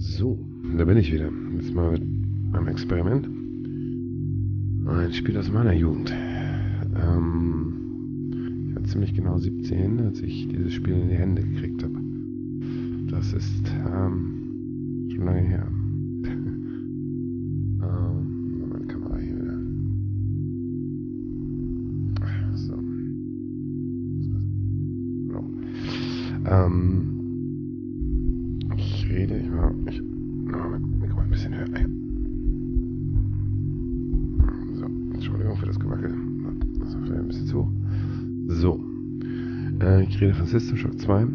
So, da bin ich wieder. Jetzt mal mit meinem Experiment. Ein Spiel aus meiner Jugend. Ich war ziemlich genau 17, als ich dieses Spiel in die Hände gekriegt habe. Das ist schon lange her. Meine Kamera hier wieder. So. No. Ich mach mein Mikro ein bisschen höher. So, Entschuldigung für das Gewackel. Das war vielleicht ein bisschen zu hoch. So. Ich rede von System Shock 2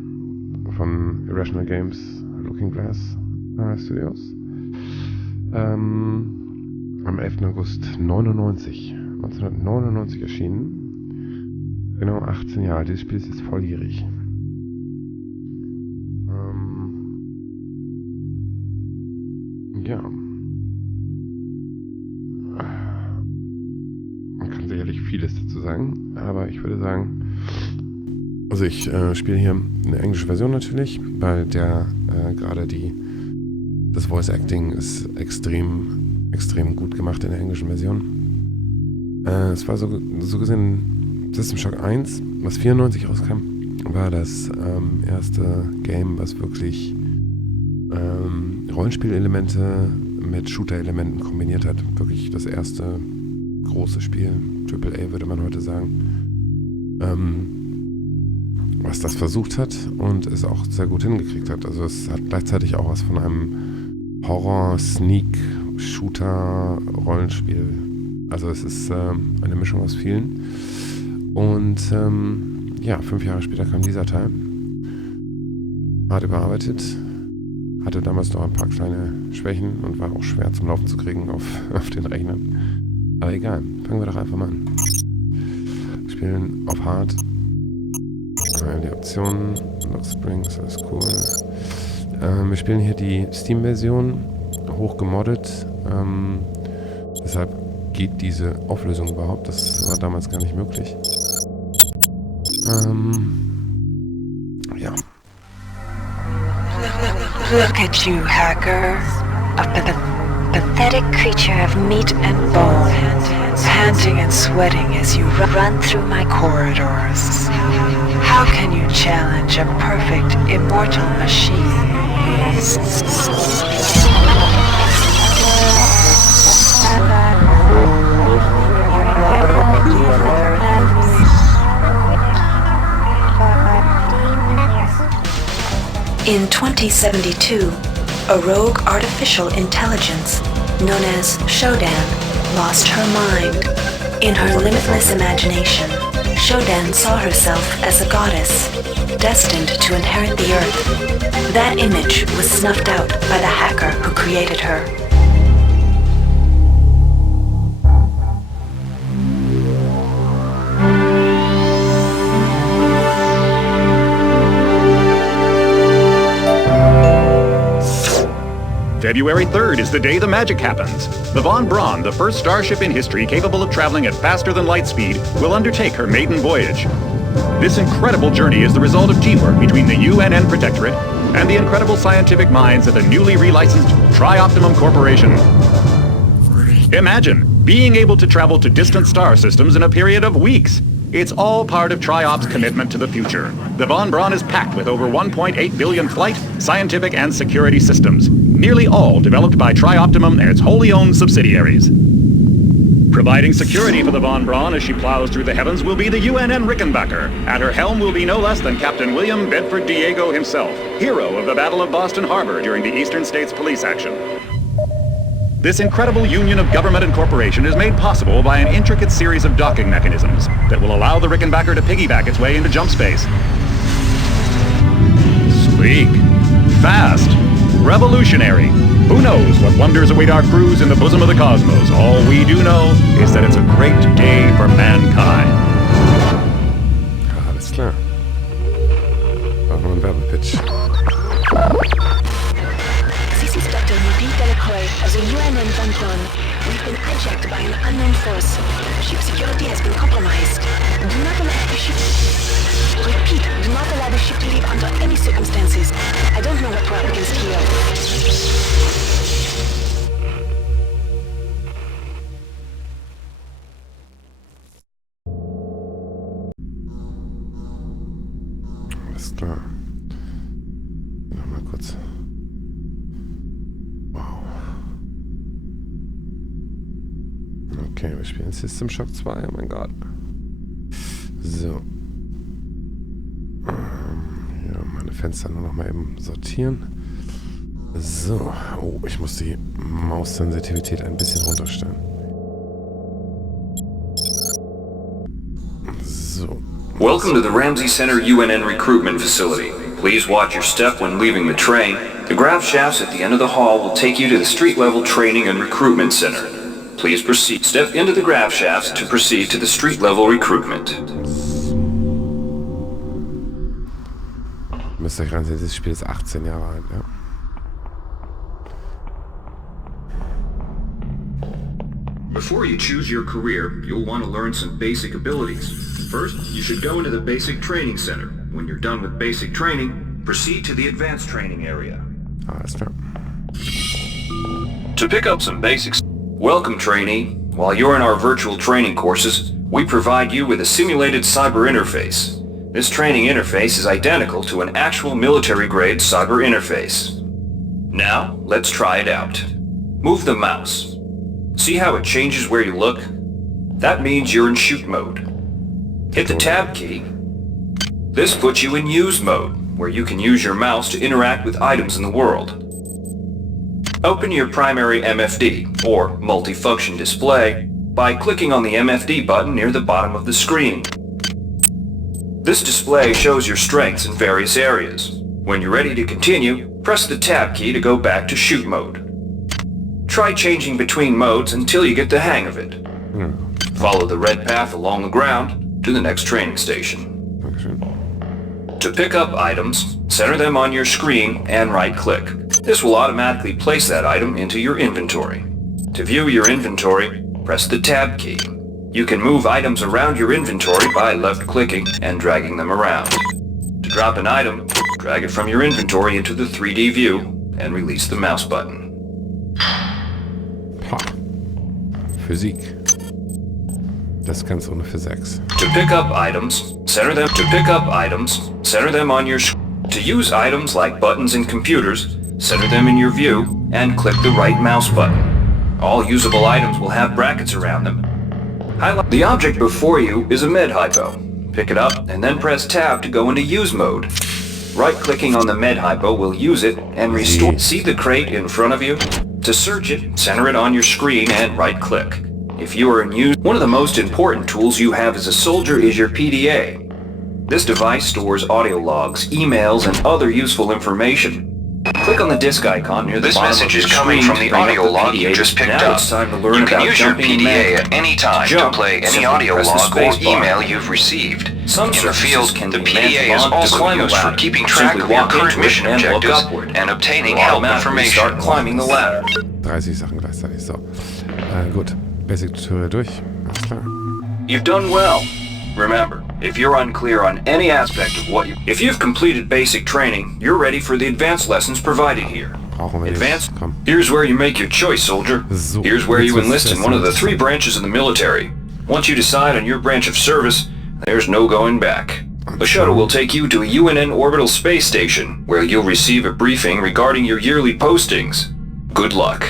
von Irrational Games Looking Glass Studios. Am 11. August 1999 erschienen. Genau 18 Jahre. Dieses Spiel ist jetzt volljährig. Ja. Man kann sicherlich vieles dazu sagen, aber ich würde sagen, also ich spiele hier eine englische Version natürlich, weil der gerade das Voice Acting ist extrem gut gemacht in der englischen Version. Es war so gesehen System Shock 1, was 94 rauskam, war das erste Game, was wirklich Rollenspielelemente mit Shooter-Elementen kombiniert hat. Wirklich das erste große Spiel, AAA würde man heute sagen, was das versucht hat und es auch sehr gut hingekriegt hat. Also es hat gleichzeitig auch was von einem Horror-Sneak-Shooter-Rollenspiel. Also es ist eine Mischung aus vielen. Und 5 Jahre später kam dieser Teil. Hart überarbeitet. Hatte damals noch ein paar kleine Schwächen und war auch schwer zum Laufen zu kriegen auf den Rechnern. Aber egal, fangen wir doch einfach mal an. Wir spielen auf Hard. Die Optionen, noch Springs, alles cool. Wir spielen hier die Steam-Version, hochgemoddet. Deshalb geht diese Auflösung überhaupt. Das war damals gar nicht möglich. Ja. Look at you, hacker. A pathetic creature of meat and bone, panting and sweating as you run through my corridors. How can you challenge a perfect, immortal machine? In 2072, a rogue artificial intelligence known as Shodan lost her mind. In her limitless imagination, Shodan saw herself as a goddess, destined to inherit the earth. That image was snuffed out by the hacker who created her. February 3rd is the day the magic happens. The Von Braun, the first starship in history capable of traveling at faster than light speed, will undertake her maiden voyage. This incredible journey is the result of teamwork between the UNN Protectorate and the incredible scientific minds at the newly relicensed Tri-Optimum Corporation. Imagine being able to travel to distant star systems in a period of weeks. It's all part of Tri-Op's commitment to the future. The Von Braun is packed with over 1.8 billion flight, scientific, and security systems, nearly all developed by Tri-Optimum and its wholly owned subsidiaries. Providing security for the Von Braun as she plows through the heavens will be the UNN Rickenbacker. At her helm will be no less than Captain William Bedford Diego himself, hero of the Battle of Boston Harbor during the Eastern States Police action. This incredible union of government and corporation is made possible by an intricate series of docking mechanisms that will allow the Rickenbacker to piggyback its way into jump space. Sleek, fast, revolutionary. Who knows what wonders await our crews in the bosom of the cosmos? All we do know is that it's a great day for mankind. Alles klar. Machen wir einen Werbepitch. This is Dr. Ruby Delacroix of the UNN Von Braun. We've been hijacked by an unknown force dangerous. Ship security has been compromised. Do not allow the ship... Repeat, do not allow the ship to leave under any circumstances. I don't know what we're up against here. Alles klar. Nochmal kurz. Wow. Okay, wir spielen System Shock 2, oh mein Gott. So. Hier meine Fenster nur noch mal eben sortieren. So. Oh, ich muss die Maussensitivität ein bisschen runterstellen. So. Welcome to the Ramsey Center UNN recruitment facility. Please watch your step when leaving the train. The grav shafts at the end of the hall will take you to the street-level training and recruitment center. Please proceed. Step into the grav shafts to proceed to the street-level recruitment. Müsst euch reinsehen, dieses Spiel ist 18 Jahre alt, ja. Before you choose your career, you'll want to learn some basic abilities. First, you should go into the basic training center. When you're done with basic training, proceed to the advanced training area. Alles klar. To pick up some basics, welcome trainee. While you're in our virtual training courses, we provide you with a simulated cyber interface. This training interface is identical to an actual military-grade cyber interface. Now, let's try it out. Move the mouse. See how it changes where you look? That means you're in shoot mode. Hit the tab key. This puts you in use mode, where you can use your mouse to interact with items in the world. Open your primary MFD, or multifunction display, by clicking on the MFD button near the bottom of the screen. This display shows your strengths in various areas. When you're ready to continue, press the tab key to go back to shoot mode. Try changing between modes until you get the hang of it. Follow the red path along the ground to the next training station. To pick up items, center them on your screen and right-click. This will automatically place that item into your inventory. To view your inventory, press the tab key. You can move items around your inventory by left-clicking and dragging them around. To drop an item, drag it from your inventory into the 3D view and release the mouse button. Ha. Physik. Das kannst du ohne für 6. To pick up items, center them. To pick up items, center them on your To use items like buttons in computers, center them in your view and click the right mouse button. All usable items will have brackets around them. Highlight the object before you is a med hypo. Pick it up and then press tab to go into use mode. Right-clicking on the med hypo will use it and restore. See the crate in front of you? To search it, center it on your screen and right-click. If you are in use, one of the most important tools you have as a soldier is your PDA. This device stores audio logs, emails, and other useful information. Click on the disk icon near the bottom of the screen. This message is coming from the audio log you just picked up. It's time to learn you can use your PDA at any time to play any audio log or email you've received. In the field, the PDA is also used for keeping track of your current mission objectives and obtaining help information. Start climbing the ladder. 30 Sachen gleichzeitig, so. Gut, Basic Tutorial durch. Alles klar. You've done well. Remember, if you're unclear on any aspect of what if you've completed basic training, you're ready for the advanced lessons provided here. Advanced? Here's where you make your choice, soldier. So, here's where you enlist in one of the 3 branches of the military. Once you decide on your branch of service, there's no going back. The shuttle will take you to a UNN orbital space station, where you'll receive a briefing regarding your yearly postings. Good luck.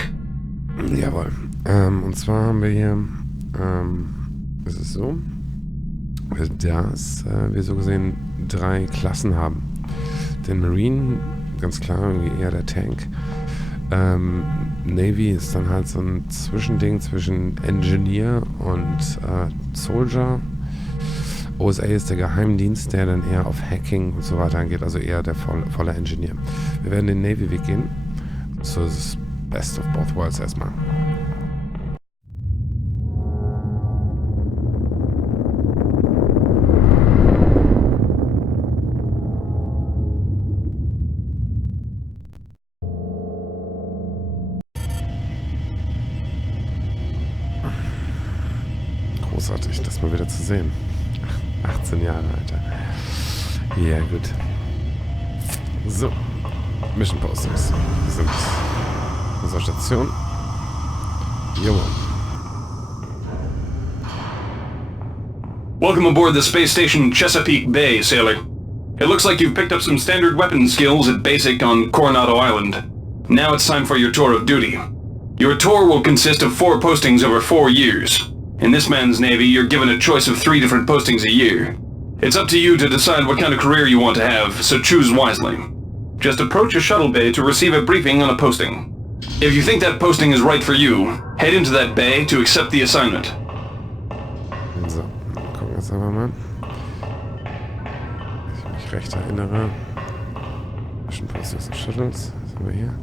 Jawohl. Und zwar haben wir hier, ist es so, dass wir so gesehen 3 Klassen haben. Den Marine, ganz klar, irgendwie eher der Tank. Navy ist dann halt so ein Zwischending zwischen Engineer und Soldier. OSA ist der Geheimdienst, der dann eher auf Hacking und so weiter angeht, also eher der volle Engineer. Wir werden den Navy-Weg gehen. So ist es Best of both worlds erstmal. großartig, das mal wieder zu sehen. 18 Jahre, Alter. Ja, gut. So. Mission Postings. Wir sind unserer Station. Jo. Welcome aboard the space station Chesapeake Bay, sailor. It looks like you've picked up some standard weapon skills at basic on Coronado Island. Now it's time for your tour of duty. Your tour will consist of 4 postings over 4 years. In this man's Navy, you're given a choice of 3 different postings a year. It's up to you to decide what kind of career you want to have, so choose wisely. Just approach a shuttle bay to receive a briefing on a posting. If you think that posting is right for you, head into that bay to accept the assignment. So, gucken wir jetzt aber mal. Wenn ich mich recht erinnere. Mission Postings und Shuttles. Was haben wir hier?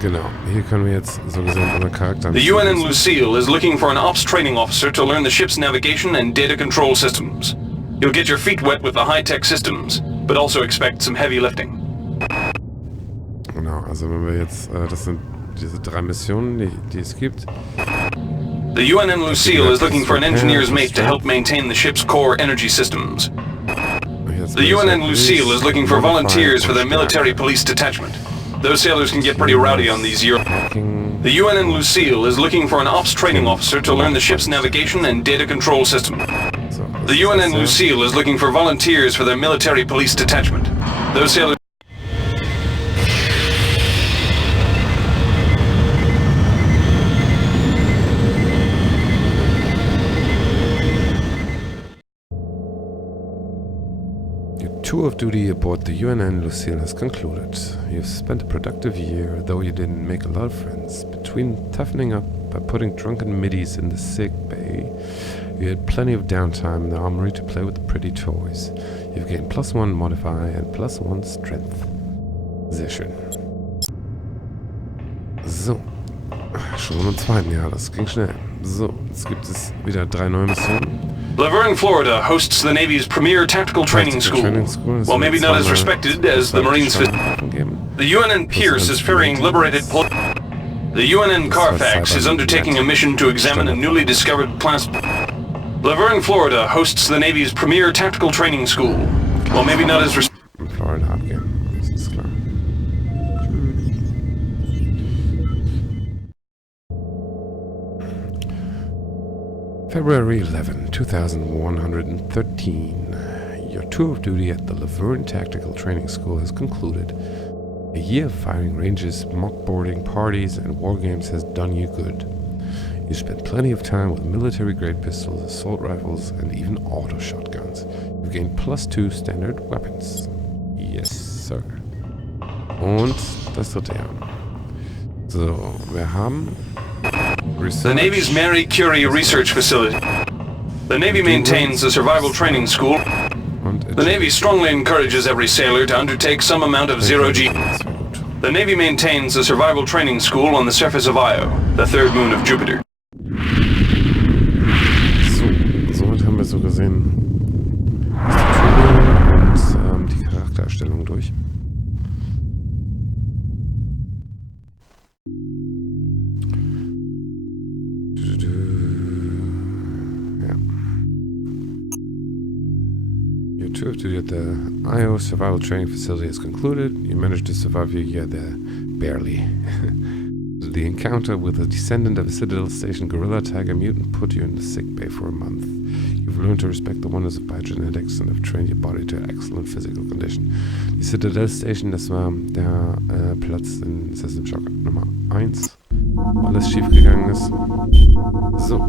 Genau, hier können wir jetzt so gesehen unseren Charakter... The UNN Lucille is looking for an ops training officer to learn the ship's navigation and data control systems. You'll get your feet wet with the high-tech systems, but also expect some heavy lifting. Genau, also wenn wir jetzt... das sind diese 3 Missionen, die es gibt. The UNN Lucille is looking for an engineer's mate to help maintain the ship's core energy systems. The UNN Lucille is looking for volunteers for their military police detachment. Those sailors can get pretty rowdy on these The UNN Lucille is looking for an ops training officer to learn the ship's navigation and data control system. The UNN Lucille is looking for volunteers for their military police detachment. Those sailors... Tour of duty aboard the UNN Lucille has concluded. You've spent a productive year, though you didn't make a lot of friends. Between toughening up by putting drunken middies in the sick bay, you had plenty of downtime in the armory to play with the pretty toys. You've gained +1 Modify and +1 Strength. Sehr schön. So. Schon im 2. Jahr, das ging schnell. So, jetzt gibt es wieder 3 neue Missionen. Laverne, Florida hosts the Navy's premier tactical training school. While maybe not as respected as the Marines... The UNN Pierce is ferrying liberated... The UNN Carfax is undertaking a mission to examine a newly discovered plasma... Laverne, Florida hosts the Navy's premier tactical training school. While maybe not as... Florida abgeben, das ist klar. February 11, 2113. Your tour of duty at the Laverne Tactical Training School has concluded. A year of firing ranges, mockboarding, parties, and war games has done you good. You spent plenty of time with military-grade pistols, assault rifles, and even auto shotguns. You've gained +2 standard weapons. Yes, sir. Und das 3. Jahr. So, wir haben... The Navy's Marie Curie Research Facility. The Navy maintains a survival training school. The Navy strongly encourages every sailor to undertake some amount of zero-G. The Navy maintains a survival training school on the surface of Io, the 3rd moon of Jupiter. So, somit haben wir so gesehen das Tutorial und die Charaktererstellung durch. Your tour of duty at the IO Survival Training Facility is concluded. You managed to survive your year there, barely. The encounter with a descendant of a Citadel Station Gorilla Tiger mutant put you in the sick bay for a month. You've learned to respect the wonders of biogenetics and have trained your body to excellent physical condition. Die Citadel Station, das war der Platz in System Shock Nummer 1. Alles schief gegangen ist. So.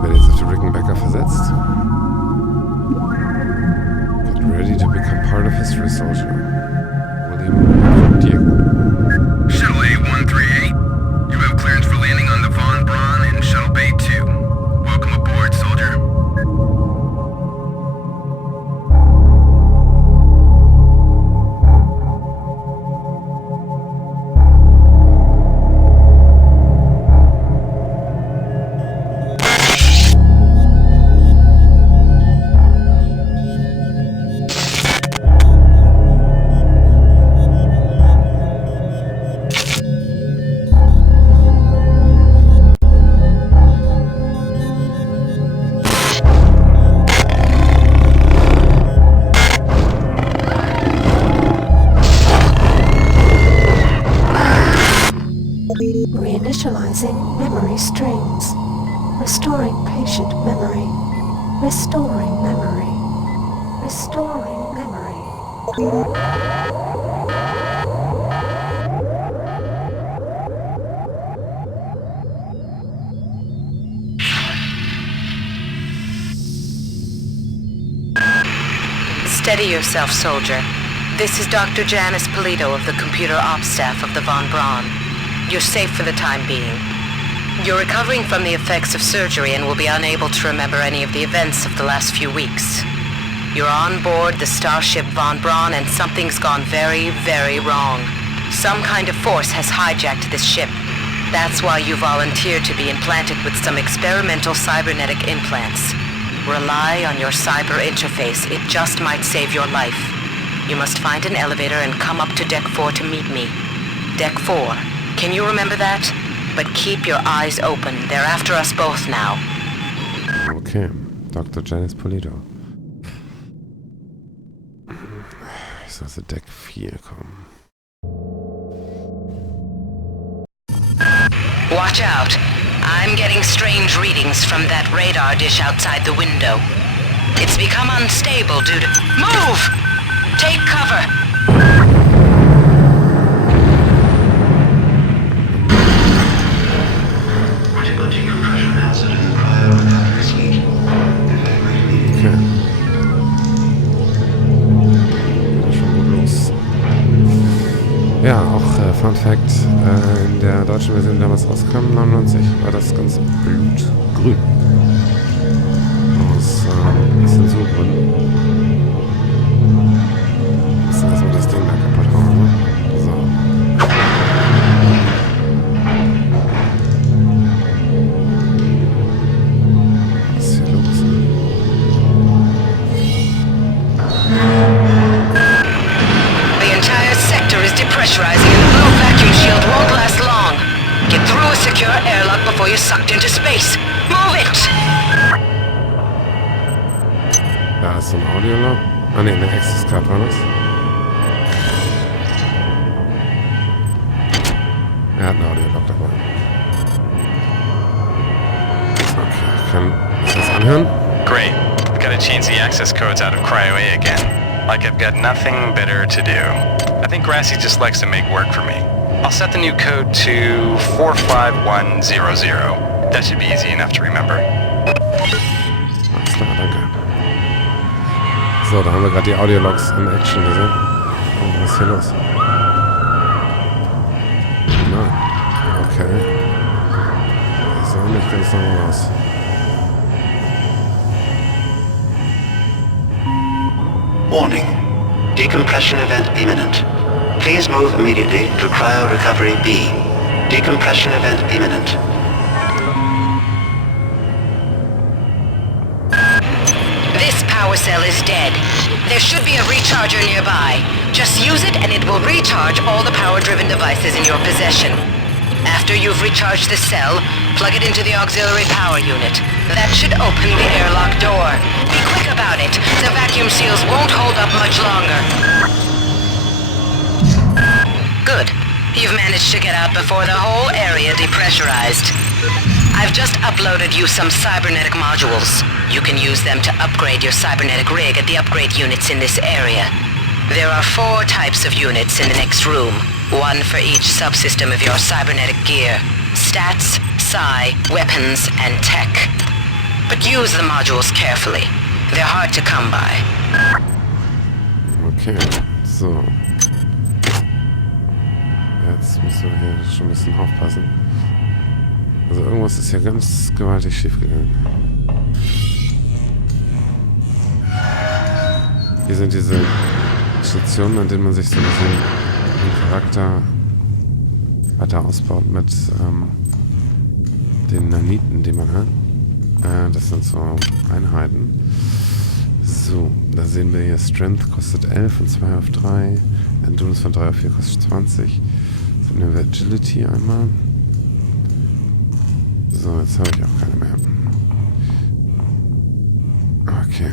Werde jetzt auf die Rickenbacker versetzt. Get ready to become part of history, soldier. William Diego. Shuttle A-138. You have clearance for landing on the Von Braun in Shuttle Bay 2. Welcome aboard, soldier. Synchronizing memory strings. Restoring patient memory. Restoring memory. Restoring memory. Steady yourself, soldier. This is Dr. Jamey Spielt of the computer ops staff of the Von Braun. You're safe for the time being. You're recovering from the effects of surgery and will be unable to remember any of the events of the last few weeks. You're on board the starship Von Braun and something's gone very, very wrong. Some kind of force has hijacked this ship. That's why you volunteered to be implanted with some experimental cybernetic implants. Rely on your cyber interface. It just might save your life. You must find an elevator and come up to Deck 4 to meet me. Deck 4. Can you remember that? But keep your eyes open. They're after us both now. Okay, Dr. Jamey Spielt. Ich soll zu Deck 4 kommen. Watch out. I'm getting strange readings from that radar dish outside the window. It's become unstable due to... Move! Take cover! Okay. Geht schon gut los. Ja, auch Fun Fact, in der deutschen Version, die damals rauskam, 99, war das Ganze blutgrün. Aus Zensurgründen. Müssen erstmal das Ding da kaputt hauen, ne? So. Was ist hier los? The entire sector is depressurizing and the blue vacuum shield won't last long. Get through a secure airlock before you're sucked into space. Move it! Da ist so ein Audiolog. Ah ne, eine Access Card war das. Er hat einen Audiolog dabei. Okay, ich kann das anhören. Great. Gotta change the access codes out of Cryo A again. Like I've got nothing better to do. I think Grassy just likes to make work for me. I'll set the new code to 45100. That should be easy enough to remember. Alles klar, danke. So, da haben wir gerade die Audiologs in Action gesehen. Oh, was ist hier los? Nein. Okay. Ich sah nicht ganz normal aus. Warning. Decompression event imminent. Please move immediately to Cryo Recovery B. Decompression event imminent. This power cell is dead. There should be a recharger nearby. Just use it and it will recharge all the power-driven devices in your possession. After you've recharged the cell, plug it into the auxiliary power unit. That should open the airlock door. Be quick about it. The vacuum seals won't hold up much longer. Good. You've managed to get out before the whole area depressurized. I've just uploaded you some cybernetic modules. You can use them to upgrade your cybernetic rig at the upgrade units in this area. There are 4 types of units in the next room. 1 for each subsystem of your cybernetic gear. Stats, psi, weapons, and tech. But use the modules carefully. They're hard to come by. Okay, so. Jetzt müssen wir hier schon ein bisschen aufpassen. Also irgendwas ist hier ganz gewaltig schief gegangen. Hier sind diese Stationen, an denen man sich so ein bisschen den Charakter weiter ausbaut mit den Naniten, die man hat. Das sind so Einheiten. So, da sehen wir hier Strength kostet 11 von 2 auf 3. Endurance von 3 auf 4 kostet 20. Jetzt haben wir Agility einmal. So, jetzt habe ich auch keine mehr. Okay.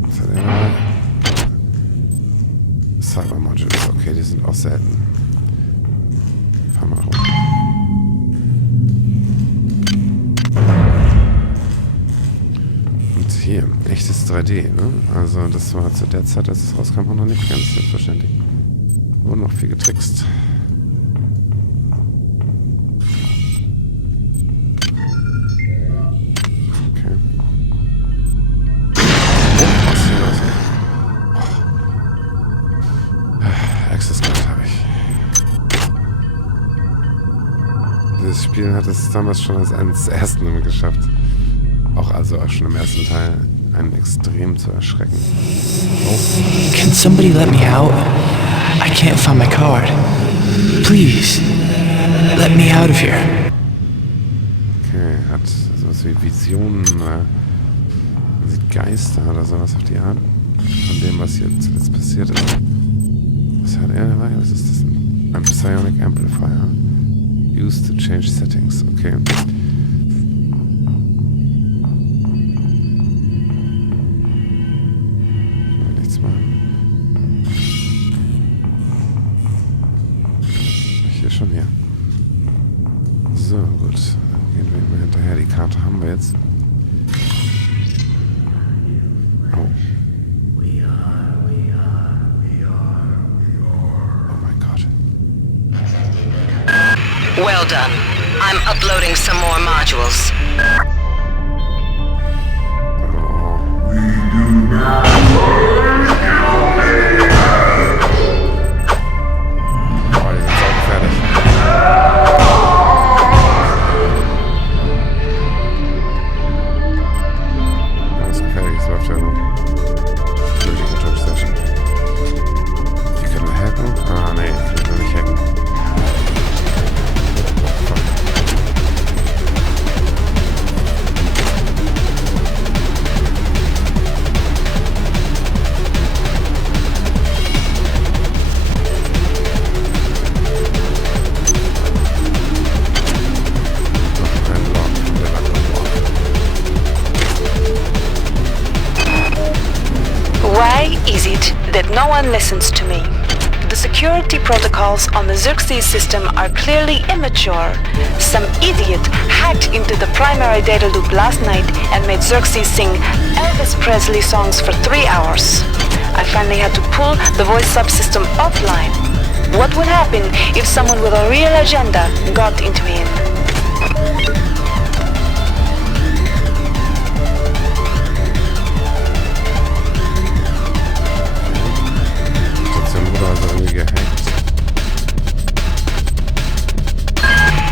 Was hat er dabei? Cyber Modules, okay, die sind auch selten. Fahren wir rum. echtes 3D, ne? Also das war zu der Zeit, als es rauskam, auch noch nicht ganz selbstverständlich. Und noch viel getrickst. Okay. Oh, was hier los? Access Card habe ich. Dieses Spiel hat es damals schon als eines der ersten immer geschafft. Auch schon im ersten Teil einen extrem zu erschrecken. Oh. Can somebody let me out? I can't find my card. Please, let me out of here. Okay, hat sowas wie Visionen, sieht Geister oder sowas auf die Art. Von dem, was hier zuletzt passiert ist. Was hat er dabei? Was ist das? Ein Psionic Amplifier. Used to change settings. Okay. Schon hier. So, gut. Gehen wir mal hinterher. Die Karte haben wir jetzt. Oh. Oh mein Gott. Well done. I'm uploading some more modules. No one listens to me. The security protocols on the Xerxes system are clearly immature. Some idiot hacked into the primary data loop last night and made Xerxes sing Elvis Presley songs for 3 hours. I finally had to pull the voice subsystem offline. What would happen if someone with a real agenda got into him?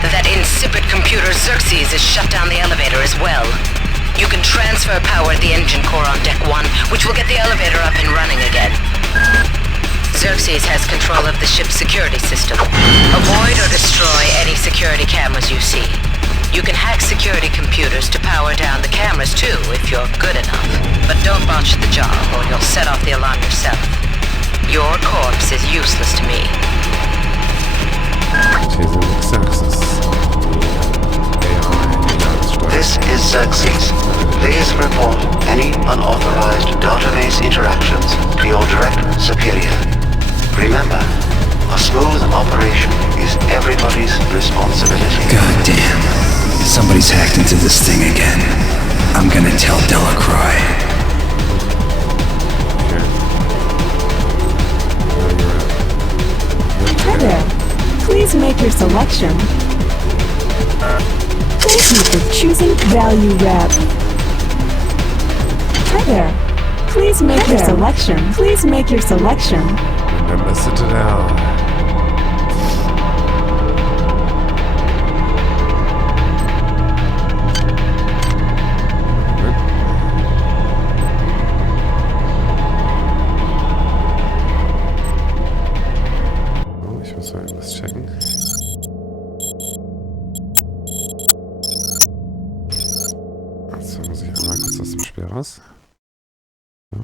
That insipid computer Xerxes has shut down the elevator as well. You can transfer power at the engine core on deck 1, which will get the elevator up and running again. Xerxes has control of the ship's security system. Avoid or destroy any security cameras you see. You can hack security computers to power down the cameras too, if you're good enough. But don't botch the job, or you'll set off the alarm yourself. Your corpse is useless to me. This is Xerxes. Please report any unauthorized database interactions to your direct superior. Remember, a smooth operation is everybody's responsibility. God damn. Somebody's hacked into this thing again. I'm gonna tell Delacroix. Hi there. Please make your selection. Thank you for choosing Value Wrap. Hi there. Please make your selection. Please make your selection. Remember Citadel. Oh, ich muss mal etwas checken. Muss ich einmal kurz aus dem Spiel raus. So.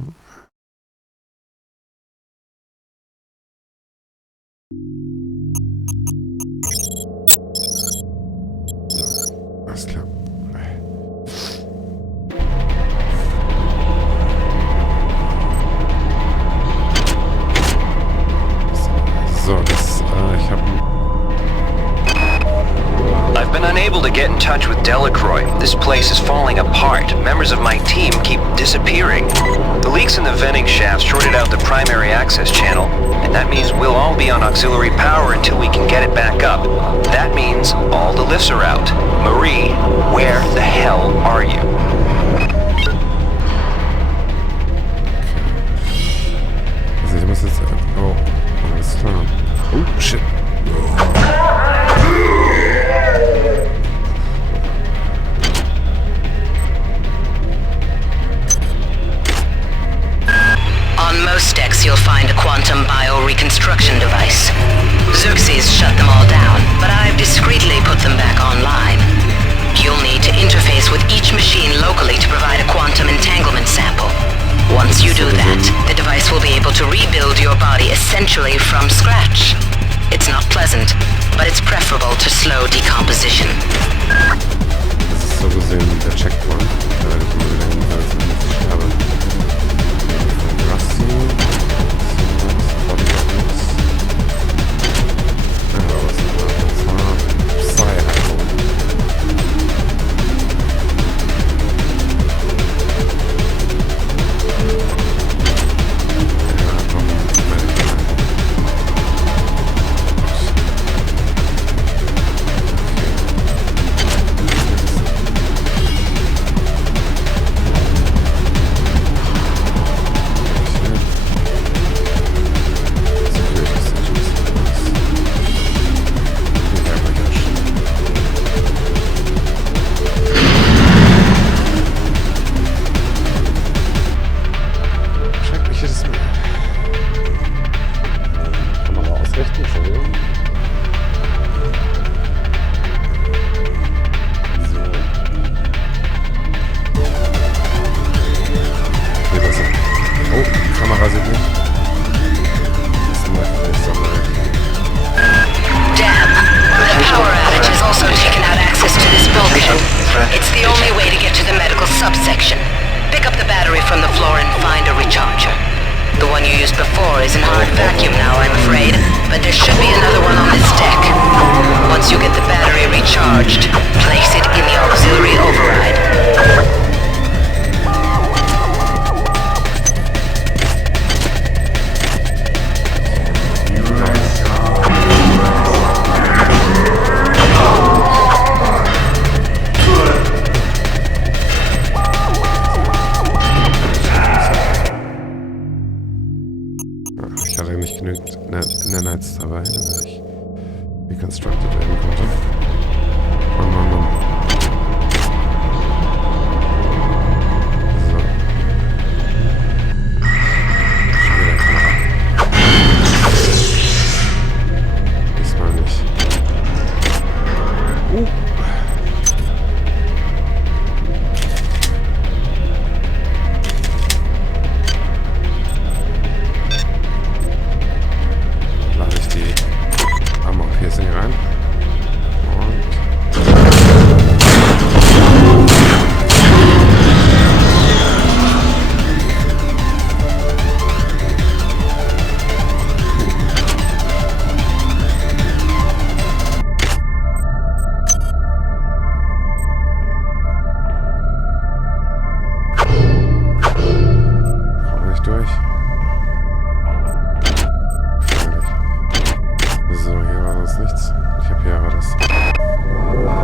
So, alles klar. So, das, ich habe... been unable to get in touch with Delacroix. This place is falling apart. Members of my team keep disappearing. The leaks in the venting shaft shorted out the primary access channel, and that means we'll all be on auxiliary power until we can get it back up. That means all the lifts are out. Marie, where the hell are you? Also ich muss jetzt... Oh, alles klar. Oh, shit. On most decks, you'll find a quantum bioreconstruction device. Xerxes shut them all down, but I've discreetly put them back online. You'll need to interface with each machine locally to provide a quantum entanglement sample. Once you do that, the device will be able to rebuild your body essentially from scratch. It's not pleasant, but it's preferable to slow decomposition. Das ist so gesehen der Checkpoint. Da werde ich mal wieder hinweisen, wenn ich sterbe. Rusty. Bodyguards. Ja, was war Psy-Heilung. It's the only way to get to the medical subsection. Pick up the battery from the floor and find a recharger. The one you used before is in hard vacuum now, I'm afraid, but there should be another one on this deck. Once you get the battery recharged, place it in the auxiliary override. Ich hatte nicht genügend Nanites dabei, damit ich reconstructed werden konnte. Mann. So. Schon wieder Kamera. Diesmal nicht. Lade ich die Armor-Piercing rein.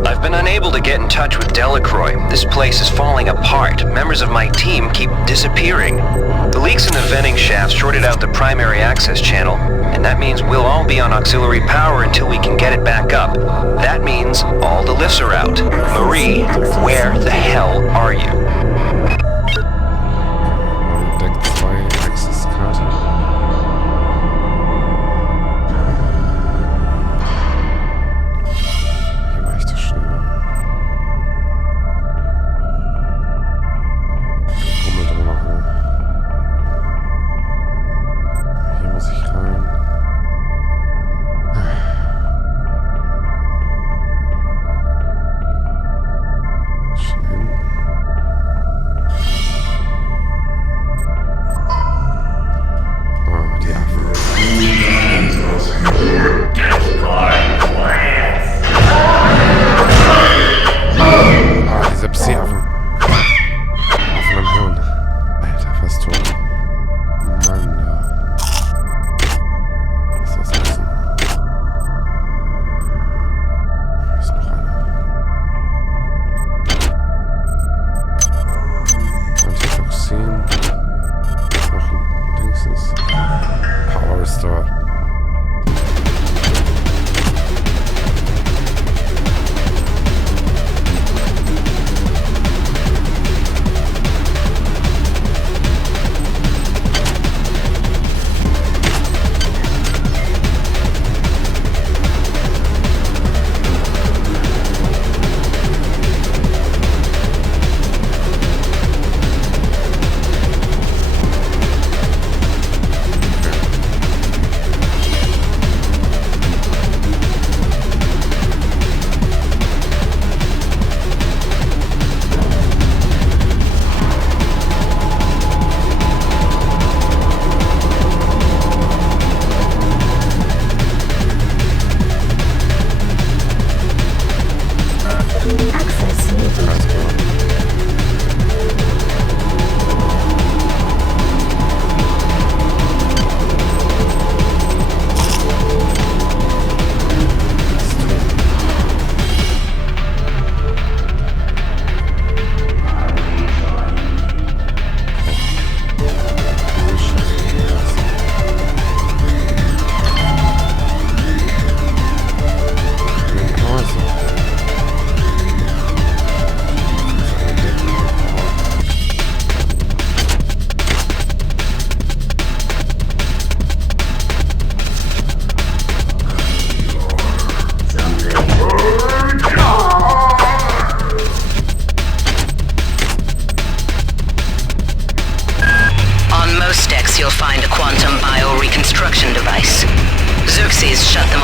I've been unable to get in touch with Delacroix. This place is falling apart. Members of my team keep disappearing. The leaks in the venting shaft shorted out the primary access channel, and that means we'll all be on auxiliary power until we can get it back up. That means all the lifts are out. Marie, where the hell are you? Deck 2 Access-Karte. Hier war ich doch schon mal. Rummel drüber rum. Hier muss ich rein. Schön.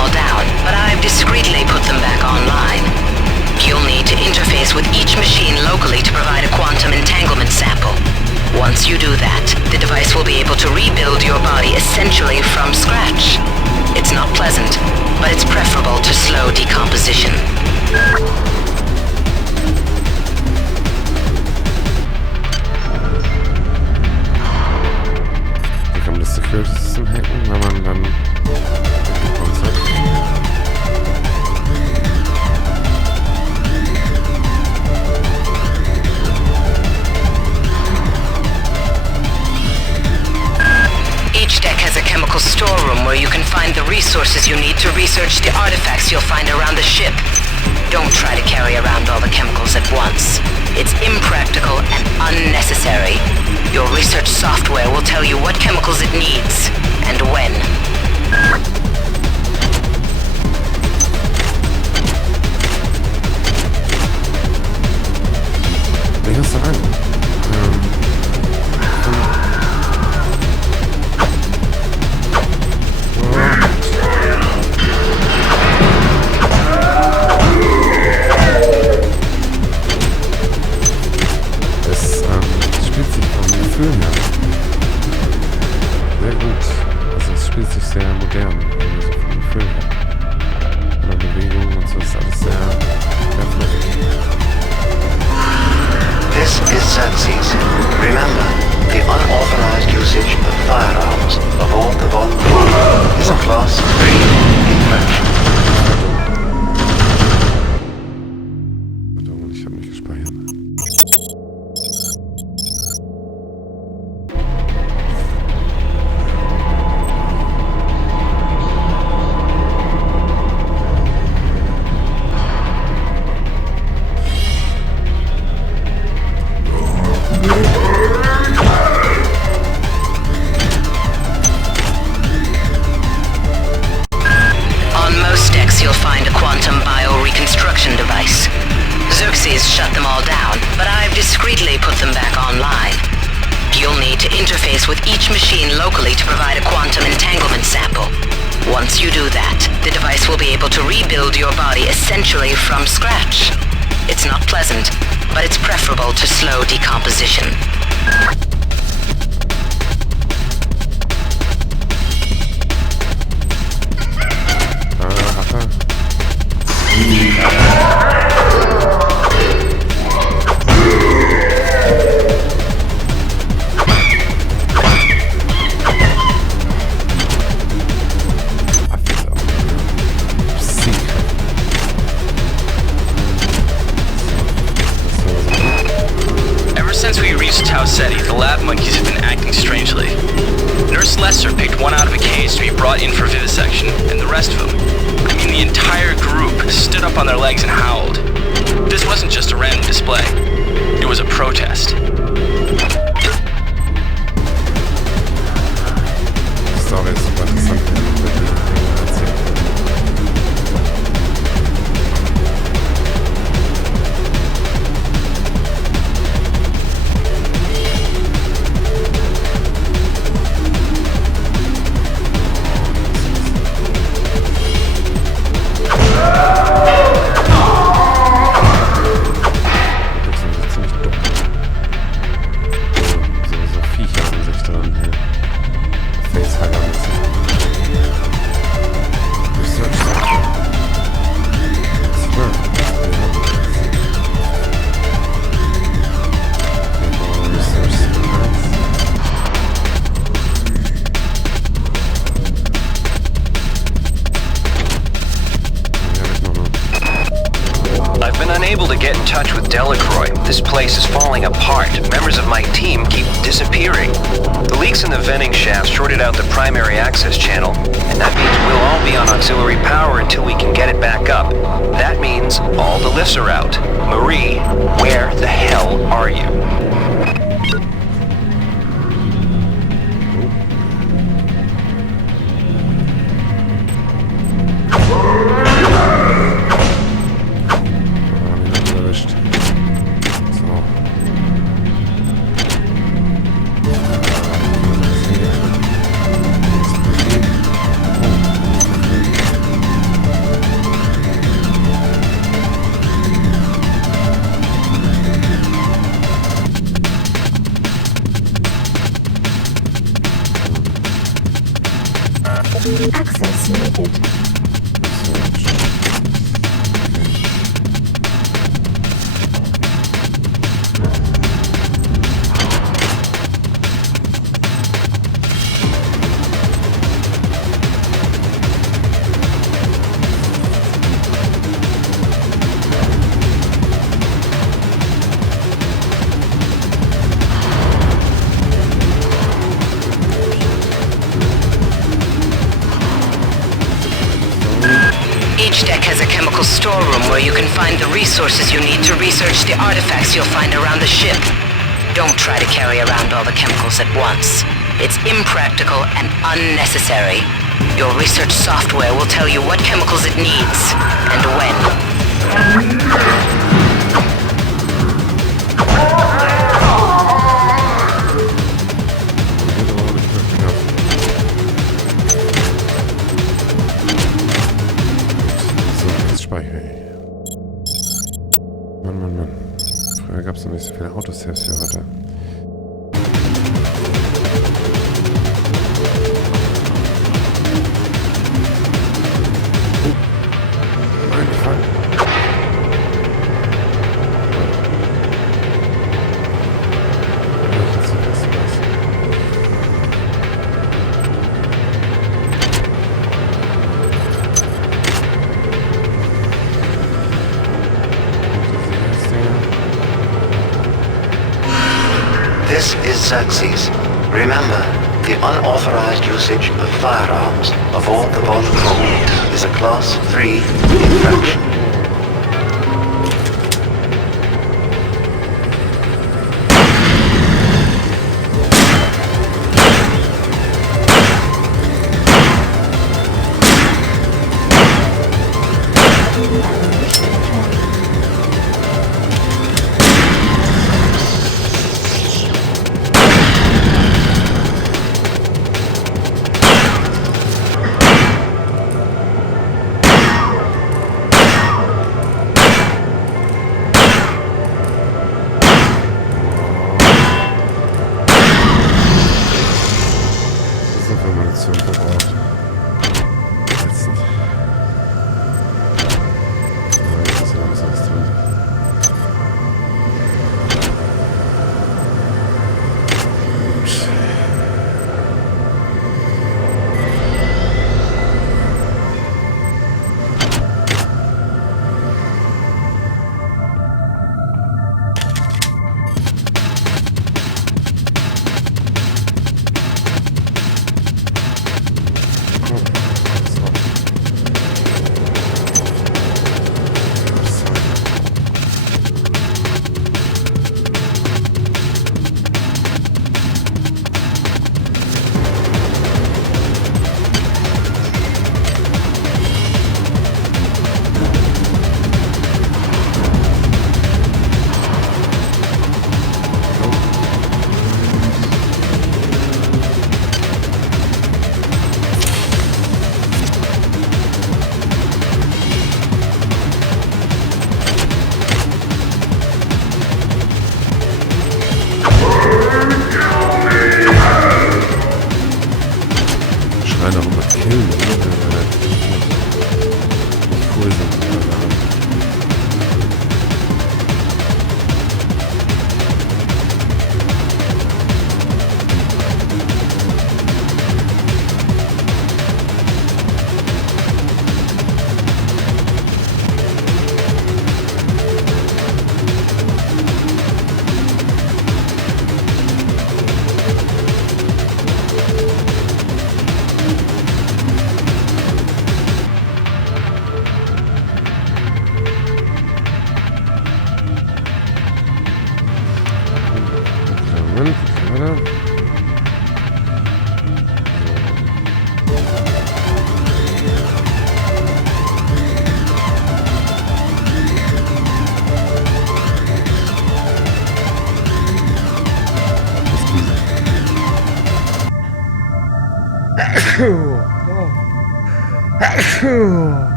all down, but I've discreetly put them back online. You'll need to interface with each machine locally to provide a quantum entanglement sample. Once you do that, the device will be able to rebuild your body essentially from scratch. It's not pleasant, but it's preferable to slow decomposition. Wie kann man das Security System hacken, wenn man dann Each deck has a chemical storeroom where you can find the resources you need to research the artifacts you'll find around the ship. Don't try to carry around all the chemicals at once. It's impractical and unnecessary. Your research software will tell you what chemicals it needs and when. Wie gehst du rein? Sehr gut. Also es spielt sich sehr modern, so vom Gefühl her. Von der Bewegung und so ist alles sehr fluffig. This is Xerxes. Remember, the unauthorized usage of firearms aboard the Von Braun is a Class 3 infraction. Pardon, ich habe nicht gespeichert. Xerxes shut them all down, but I've discreetly put them back online. You'll need to interface with each machine locally to provide a quantum entanglement sample. Once you do that, the device will be able to rebuild your body essentially from scratch. It's not pleasant, but it's preferable to slow decomposition. The lab monkeys have been acting strangely. Nurse Lesser picked one out of a cage to be brought in for vivisection, and the rest of them, I mean the entire group, stood up on their legs and howled. This wasn't just a random display. It was a protest. Story ist super interessant. This place is falling apart. Members of my team keep disappearing. The leaks in the venting shaft shorted out the primary access channel, and that means we'll all be on auxiliary power until we can get it back up. That means all the lifts are out. Marie, where the hell are you? Each deck has a chemical storeroom where you can find the resources you need to research the artifacts you'll find around the ship. Don't try to carry around all the chemicals at once. It's impractical and unnecessary. Your research software will tell you what chemicals it needs and when. Mann. Früher gab es noch nicht so viele Autosaves wie heute. This is Xerxes. Remember, the unauthorized usage of firearms aboard the Bond crew is a Class 3 infraction.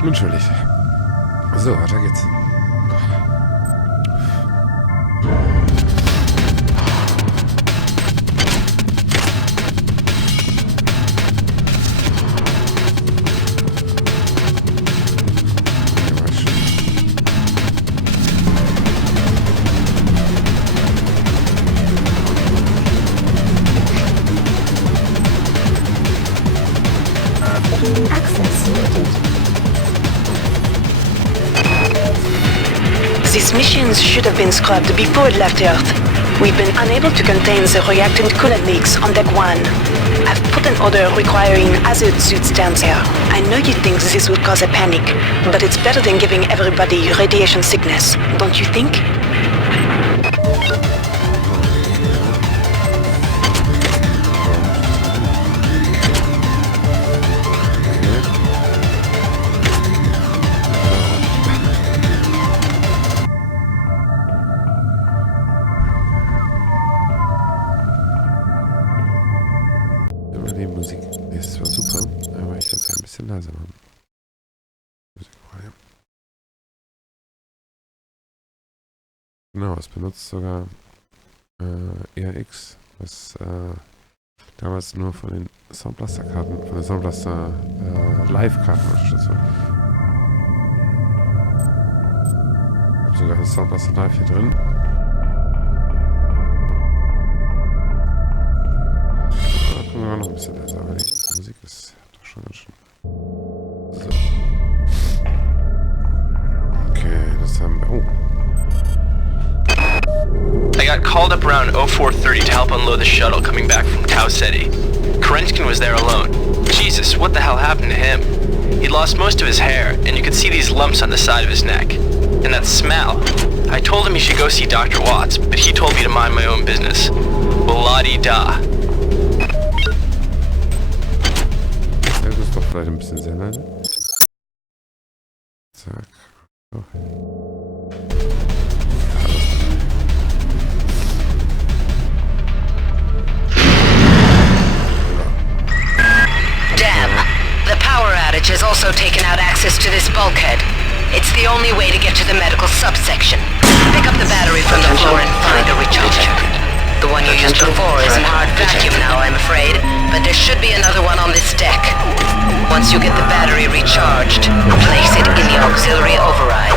Entschuldigt. So, weiter geht's. These missions should have been scrubbed before it left Earth. We've been unable to contain the reactant coolant leaks on Deck 1. I've put an order requiring hazard suits down there. I know you think this would cause a panic, but it's better than giving everybody radiation sickness, don't you think? Die Musik ist zwar super, aber ich werde es ein bisschen leiser machen. Genau, es benutzt sogar ERX, was damals nur von den Soundblaster-Karten, von der Soundblaster Live-Karten unterstützt wird. Ich habe sogar das Soundblaster Live hier drin. Da können wir noch ein bisschen leiser, aber die Musik ist doch schon ganz schön. So. Okay, das haben wir. Oh. I got called up around 0430 to help unload the shuttle coming back from Tau Ceti. Kerenskin was there alone. Jesus, what the hell happened to him? He'd lost most of his hair, and you could see these lumps on the side of his neck. And that smell. I told him he should go see Dr. Watts, but he told me to mind my own business. Well, la-di-da. Das ist doch vielleicht ein bisschen sehr leise. Zack. Oh. The power outage has also taken out access to this bulkhead. It's the only way to get to the medical subsection. Pick up the battery from the floor and find a recharger. The one you used before is in hard vacuum now, I'm afraid, but there should be another one on this deck. Once you get the battery recharged, place it in the auxiliary override.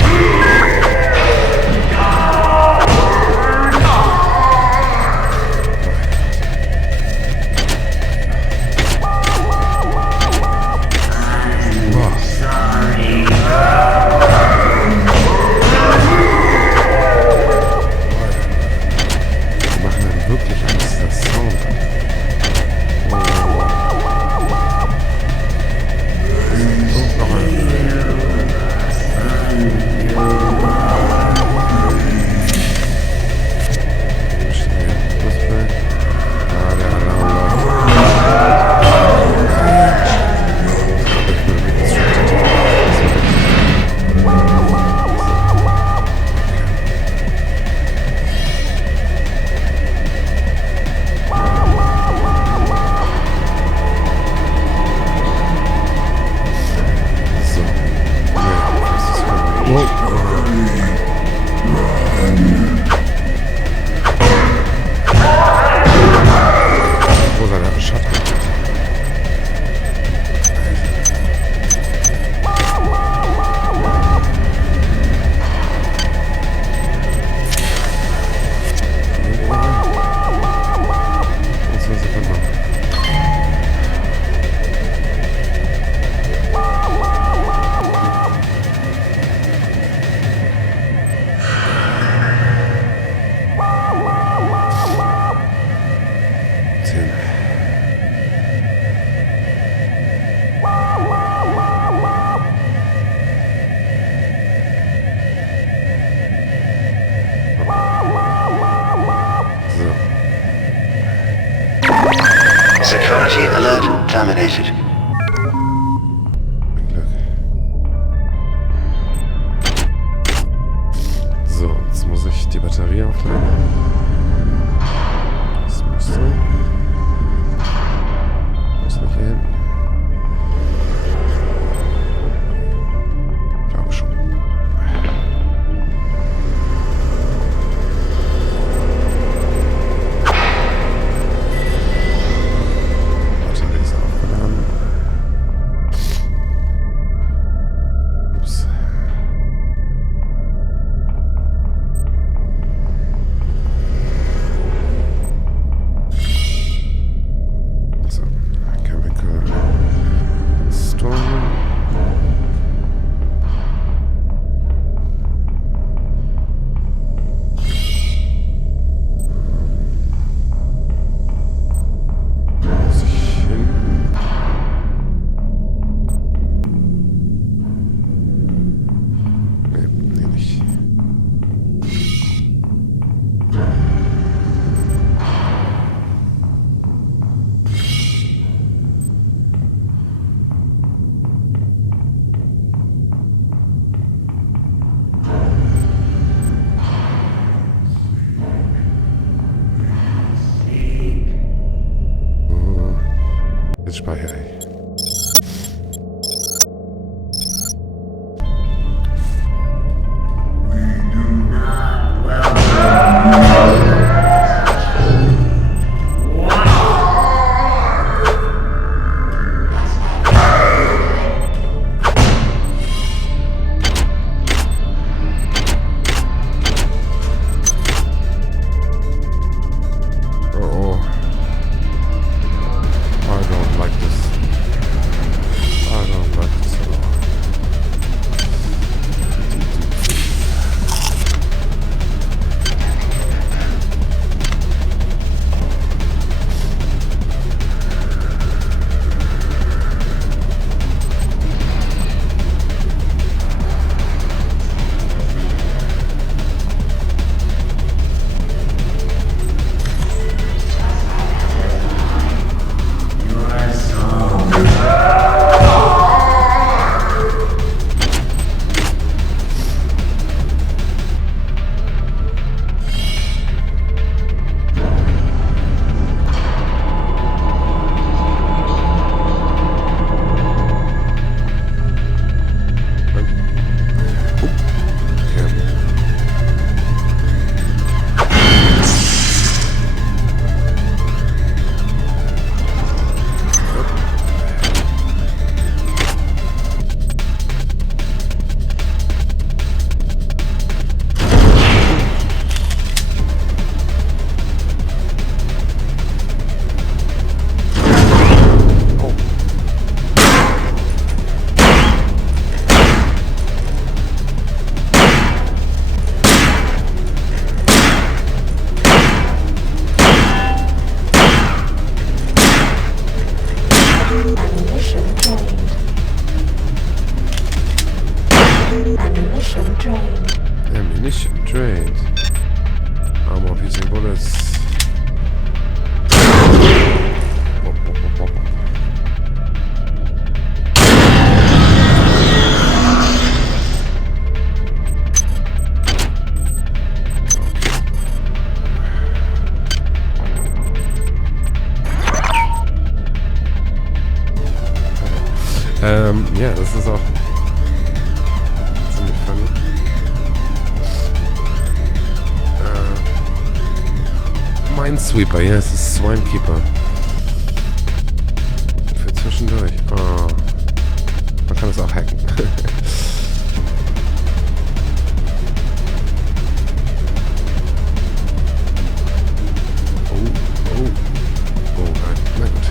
Security alert terminated. So, jetzt muss ich die Batterie aufladen. Das müsste. Muss nicht hier hinten. Ich glaube schon. Batterie ist aufgeladen. drained. Armor piercing bullets. Wop, wop, wop, wop. Ja, das ist auch ziemlich funny. Minesweeper, ja, es ist Swinekeeper. Für zwischendurch. Oh. Man kann es auch hacken. Na gut.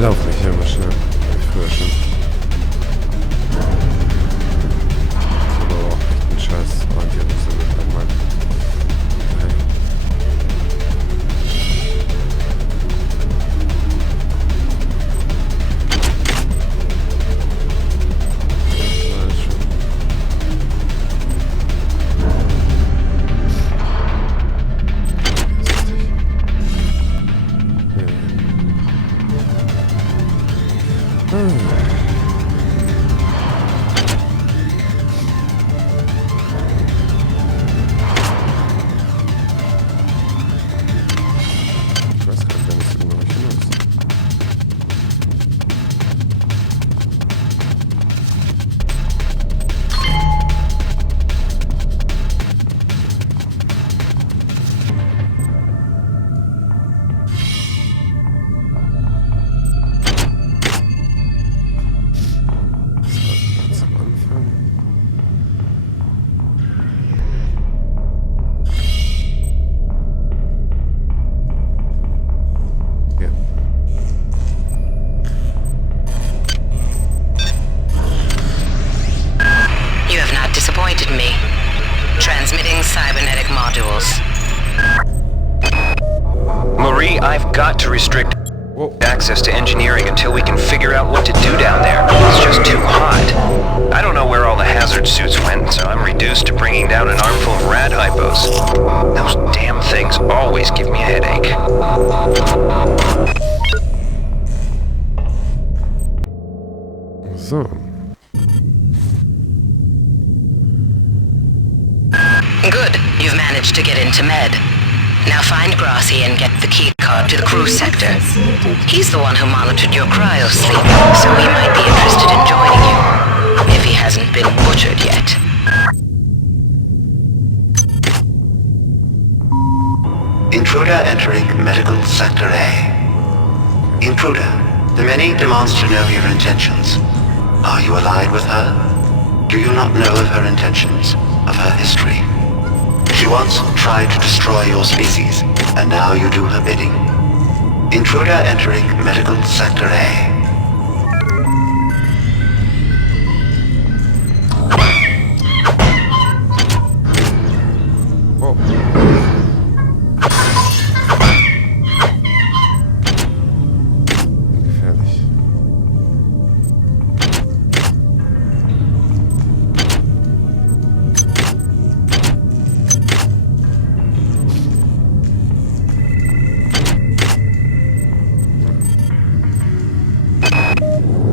Lauf mich hier mal schnell. Früher schon. Das ist aber auch echt ein Scheiß Orientierungssinn mit einmal. Ich weiß gar nicht, wenn ich irgendwo hinaus. Ganz am Anfang. Ja. You have not disappointed me. Transmitting cybernetic modules. Marie, I've got to restrict access to engineering until we can figure out what to do down there. It's just too hot. I don't know where all the hazard suits went, so I'm reduced to bringing down an armful of rad hypos. Those damn things always give me a headache. So. Good. You've managed to get into Med. Now find Grassi and get the key card to the cruise sector. He's the one who monitored your cryosleep, so he might be interested in joining you, if he hasn't been butchered yet. Intruder entering Medical Sector A. Intruder, the many demands to know your intentions. Are you allied with her? Do you not know of her intentions, of her history? She once tried to destroy your species, and now you do her bidding. Intruder entering Medical Sector A. Gefährlich.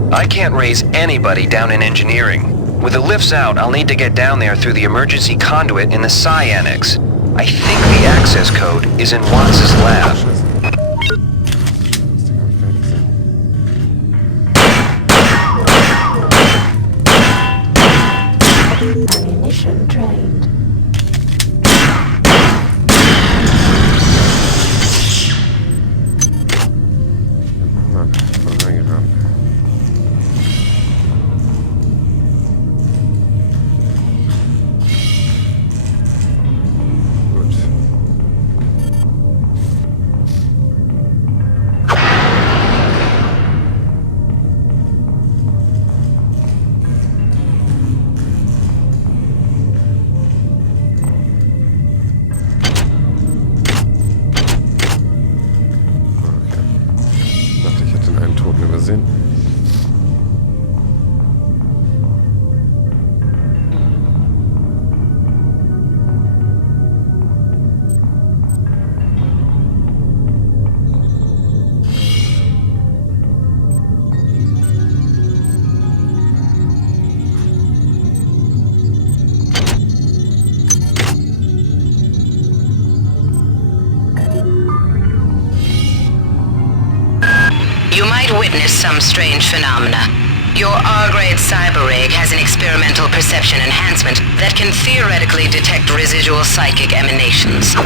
I can't raise anybody down in engineering. With the lifts out, I'll need to get down there through the emergency conduit in the Psi Annex. I think the access code is in Watts' lab. Mission trained. witness some strange phenomena. Your R-grade cyber rig has an experimental perception enhancement that can theoretically detect residual psychic emanations.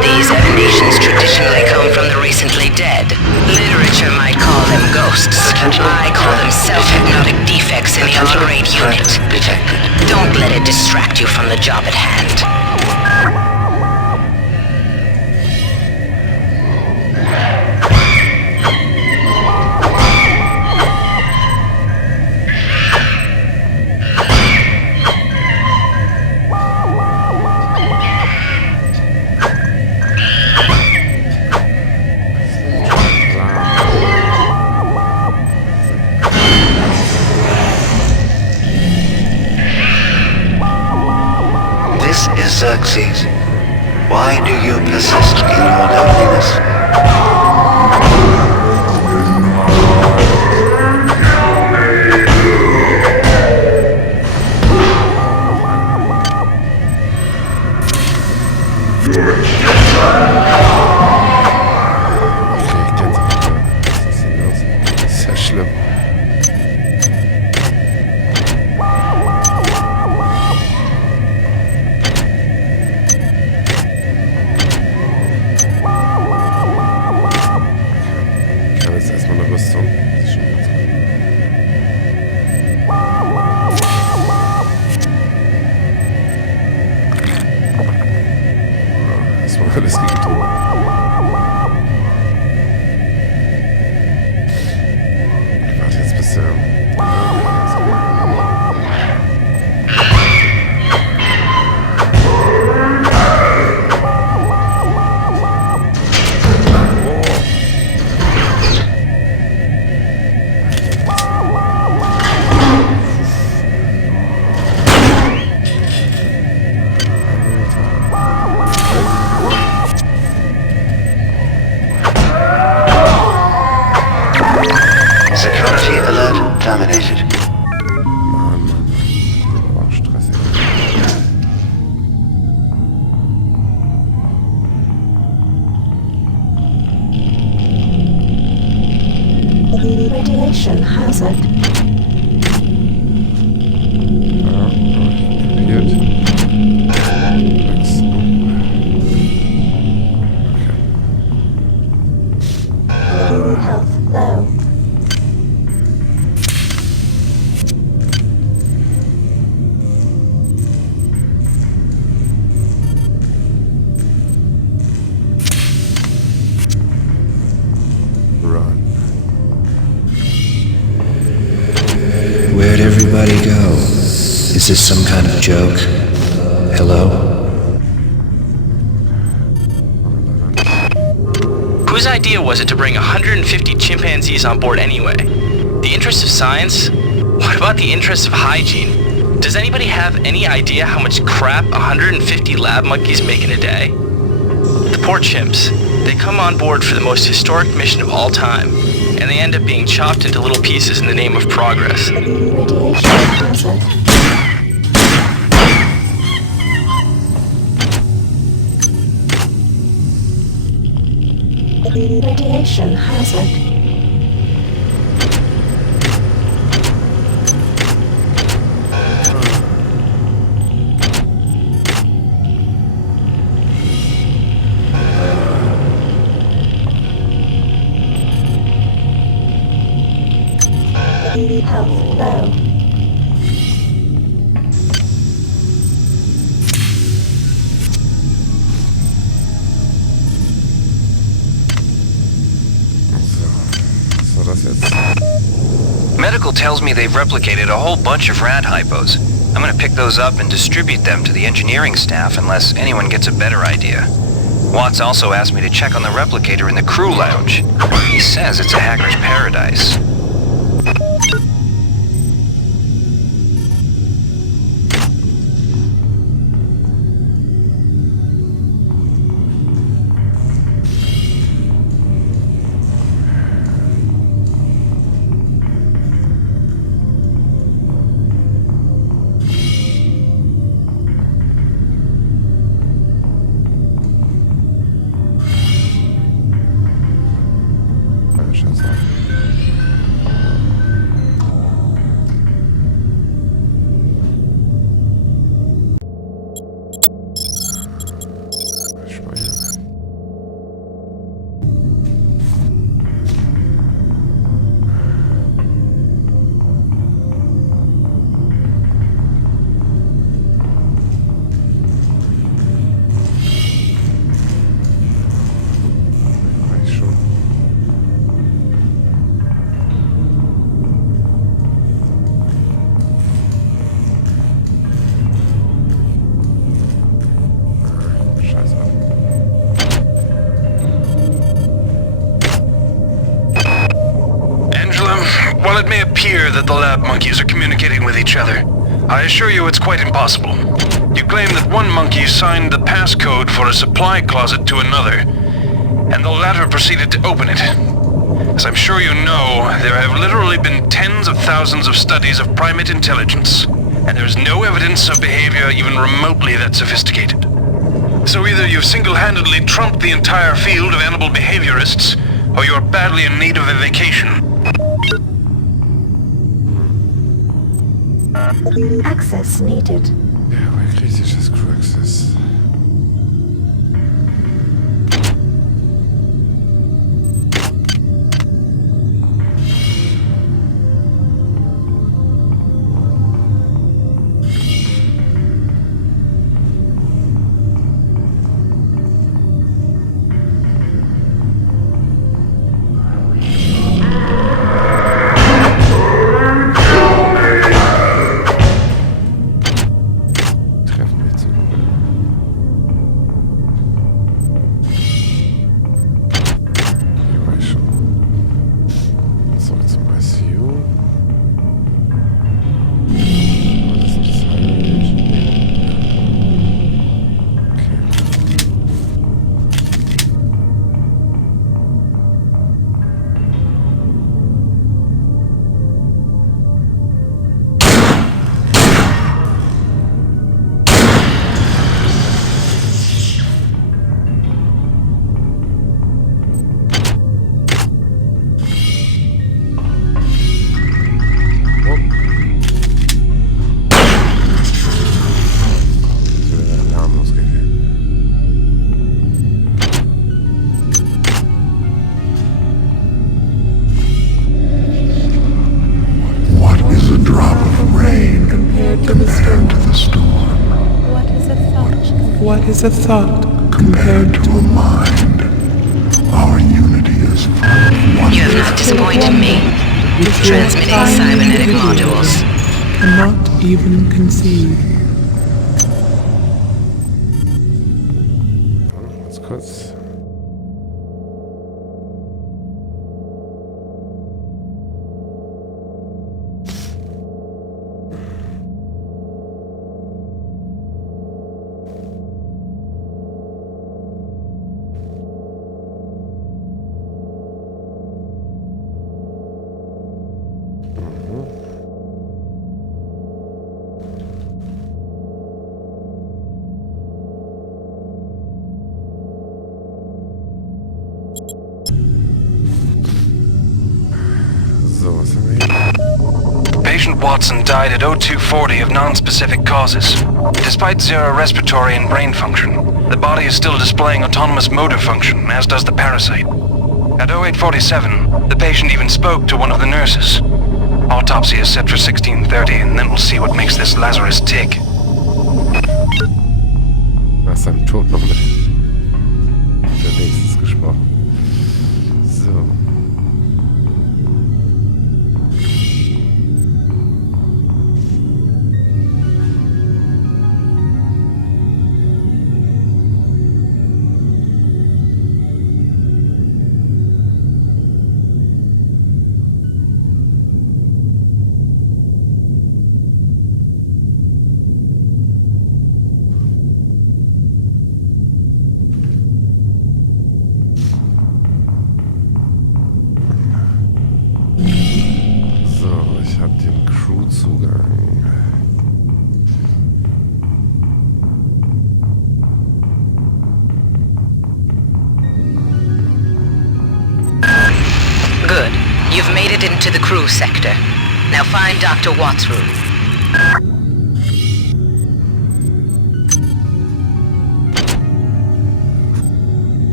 These emanations traditionally come from the recently dead. Literature might call them ghosts. I call them self-hypnotic defects in the R-grade unit. Don't let it distract you from the job at hand. Xerxes, why do you persist in your loneliness? Sehr schlimm. Alles gegen Ton. Ich warte jetzt bis Security alert terminated. Mann. Oh, stressig. Radiation hazard. Kapiert. Nix. Low health low. Where'd everybody go? Is this some kind of joke? Hello? Whose idea was it to bring 150 chimpanzees on board anyway? The interests of science? What about the interests of hygiene? Does anybody have any idea how much crap 150 lab monkeys make in a day? The poor chimps. They come on board for the most historic mission of all time, and they end up being chopped into little pieces in the name of progress. Radiation hazard. Health low. Was war das jetzt? Medical tells me they've replicated a whole bunch of rad hypos. I'm gonna pick those up and distribute them to the engineering staff unless anyone gets a better idea. Watts also asked me to check on the replicator in the crew lounge. He says it's a hacker's paradise. appear that the lab monkeys are communicating with each other. I assure you it's quite impossible. You claim that one monkey signed the passcode for a supply closet to another, and the latter proceeded to open it. As I'm sure you know, there have literally been tens of thousands of studies of primate intelligence, and there's no evidence of behavior even remotely that sophisticated. So either you've single-handedly trumped the entire field of animal behaviorists, or you're badly in need of a vacation. Access needed. Ja, woher kritisches Crew Access? What is a thought compared to a mind? Our unity is full of wonder. You have not disappointed me. Transmitting cybernetic modules. Cannot even conceive. Ganz kurz. Patient Watson died at 0240 of non-specific causes. Despite zero respiratory and brain function, the body is still displaying autonomous motor function, as does the parasite. At 0847, the patient even spoke to one of the nurses. Autopsy is set for 16:30, and then we'll see what makes this Lazarus tick. Nach seinem Tod noch mit der nächstes gesprochen. So. Good. You've made it into the crew sector. Now find Dr. Watt's room.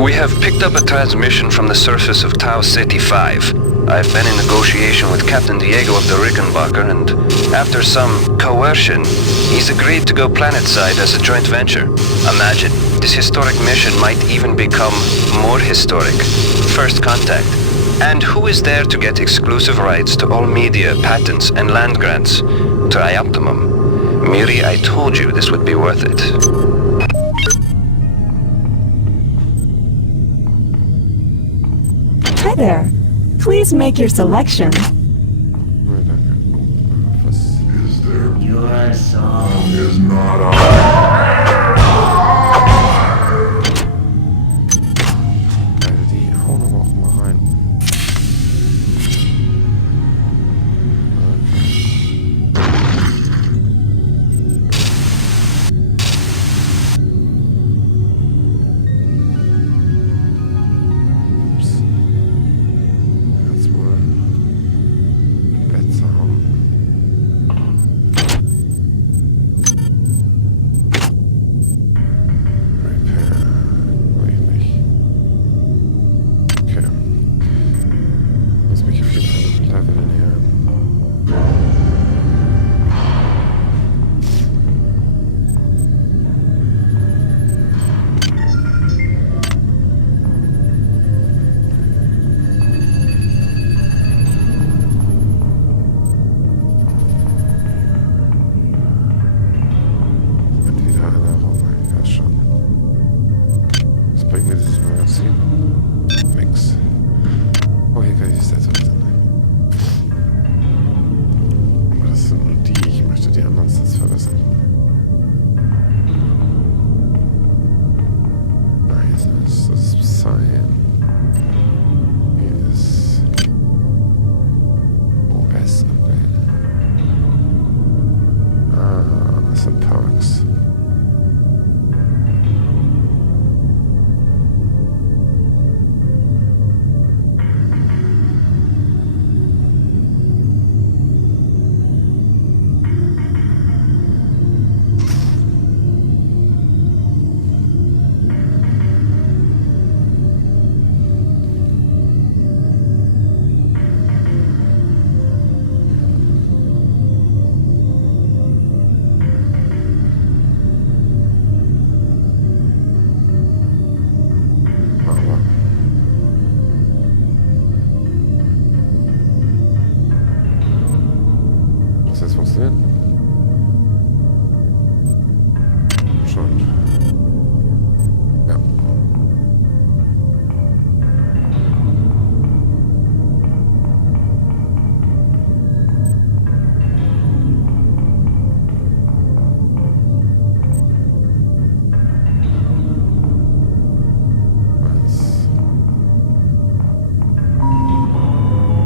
We have picked up a transmission from the surface of Tau Ceti 5. I've been in negotiation with Captain Diego of the Rickenbacker, and after some coercion, he's agreed to go planetside as a joint venture. Imagine, this historic mission might even become more historic. First contact. And who is there to get exclusive rights to all media, patents, and land grants? Trioptimum. Miri, I told you this would be worth it. Hi there. Please make your selection. Was? Is there? Your song is not on. Also die hauen aber auch mal rein.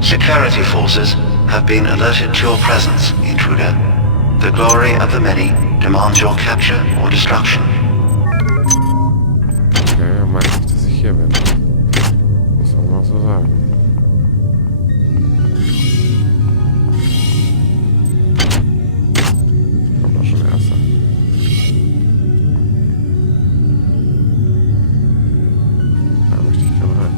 Security forces have been alerted to your presence, intruder. The glory of the many demands your capture or destruction. Ja, meint nicht, dass ich hier bin. Muss man mal so sagen. Kommt doch schon erster. Da möchte ich gerne rein.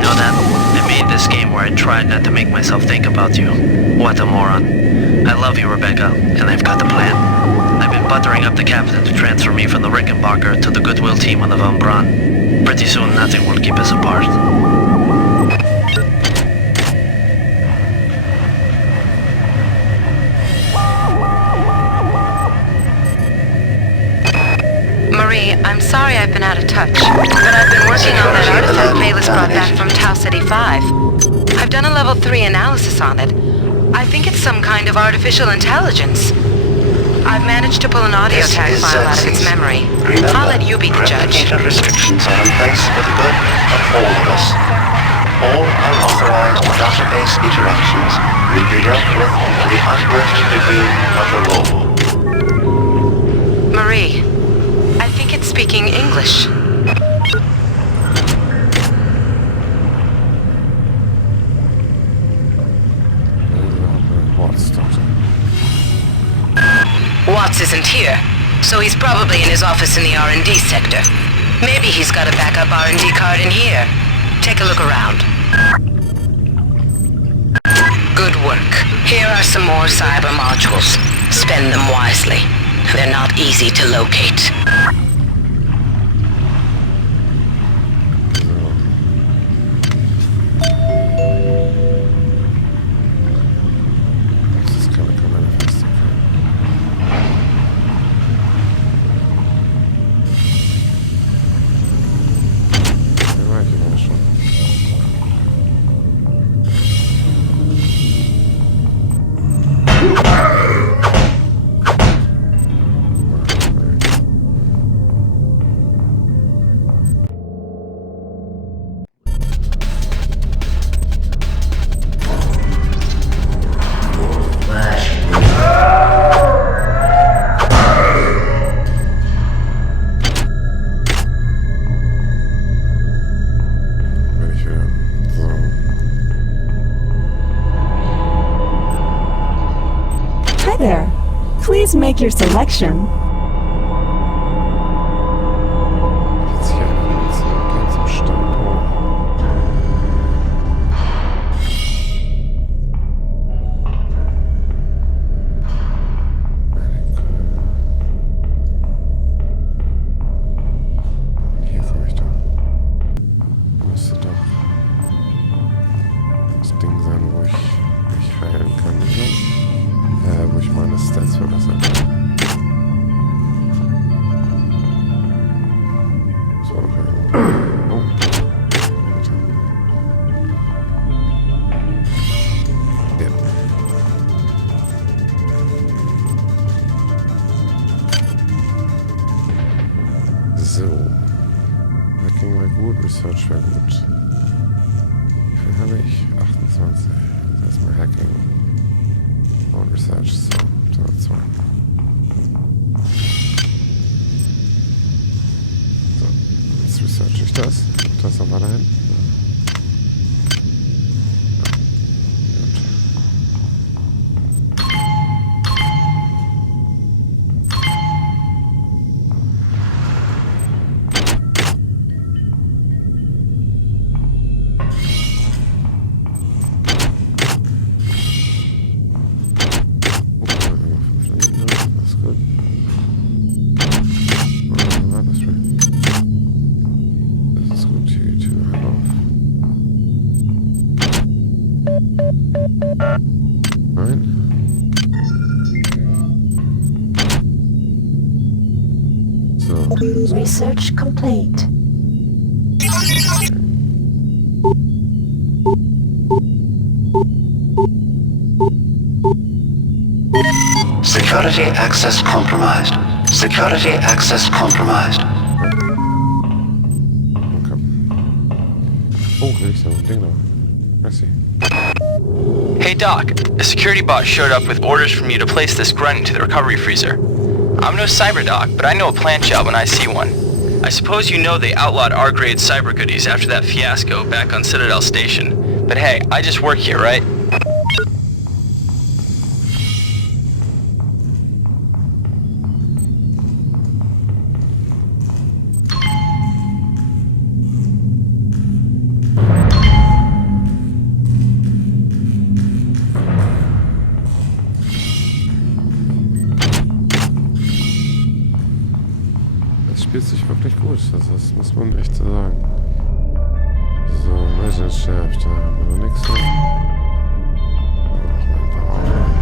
know that? I made this game where I tried not to make myself think about you. What a moron. I love you, Rebecca, and I've got the plan. I've been buttering up the captain to transfer me from the Rickenbacker to the Goodwill team on the Von Braun. Pretty soon, nothing will keep us apart. Marie, I'm sorry I've been out of touch, but I've been working on that artifact Bayless brought back from Tau City 5. I've done a level 3 analysis on it. I think it's some kind of artificial intelligence. I've managed to pull an audio tag file out of its memory. I'll let you be the judge. Restrictions are in place for the good of all of us. All unauthorized database interactions will be dealt with to the utmost degree of the law. Marie, I think it's speaking English. Watts isn't here, so he's probably in his office in the R&D sector. Maybe he's got a backup R&D card in here. Take a look around. Good work. Here are some more cyber modules. Spend them wisely. They're not easy to locate. Please make your selection. So, Hacking war gut, Research war gut. Wie viel habe ich? 28. Das ist mal Hacking. Und Research, so, 2. So, jetzt research ich das. Das noch mal dahin. Research complete. Security access compromised. Security access compromised. Okay. Oh, there's something though. I see. Hey Doc, a security bot showed up with orders from you to place this grunt into the recovery freezer. I'm no cyber doc, but I know a plant job when I see one. I suppose you know they outlawed R-grade cyber goodies after that fiasco back on Citadel Station. But hey, I just work here, right? sich wirklich gut. Das muss man echt so sagen. So, Messenschaft, da haben wir noch nichts mehr. Noch mal ein paar Aufnahmen.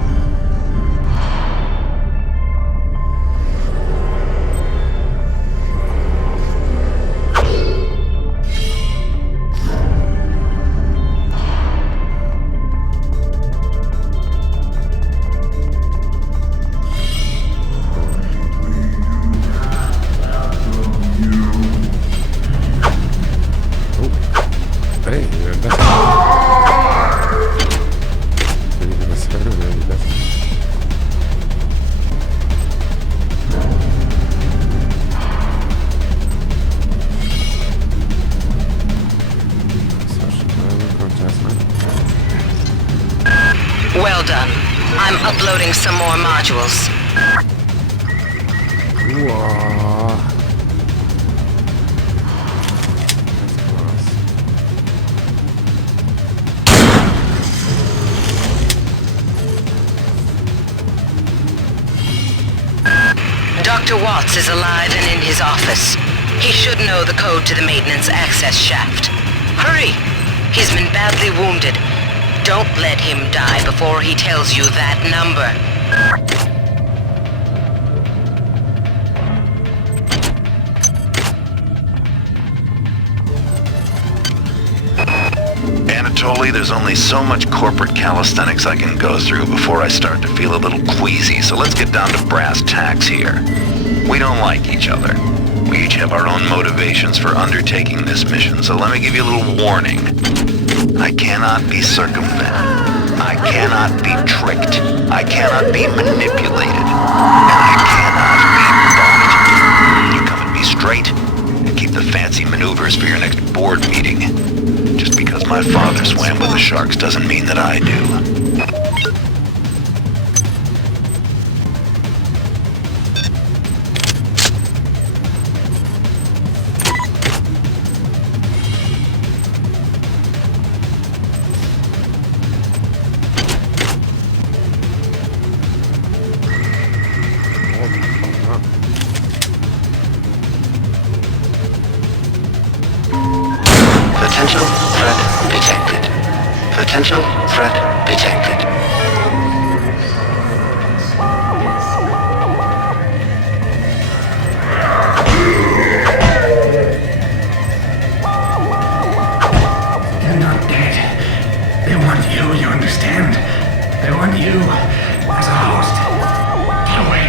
Well done. I'm uploading some more modules. Wow. Dr. Watts is alive and in his office. He should know the code to the maintenance access shaft. Hurry! He's been badly wounded. Don't let him die before he tells you that number. Anatoly, there's only so much corporate calisthenics I can go through before I start to feel a little queasy, so let's get down to brass tacks here. We don't like each other. We each have our own motivations for undertaking this mission, so let me give you a little warning. I cannot be circumvented. I cannot be tricked. I cannot be manipulated. And I cannot be bought. You come at me straight and keep the fancy maneuvers for your next board meeting. Just because my father swam with the sharks doesn't mean that I do. Potential threat detected. Potential threat detected. You're not dead. They want you, you understand? They want you as a host. Get away.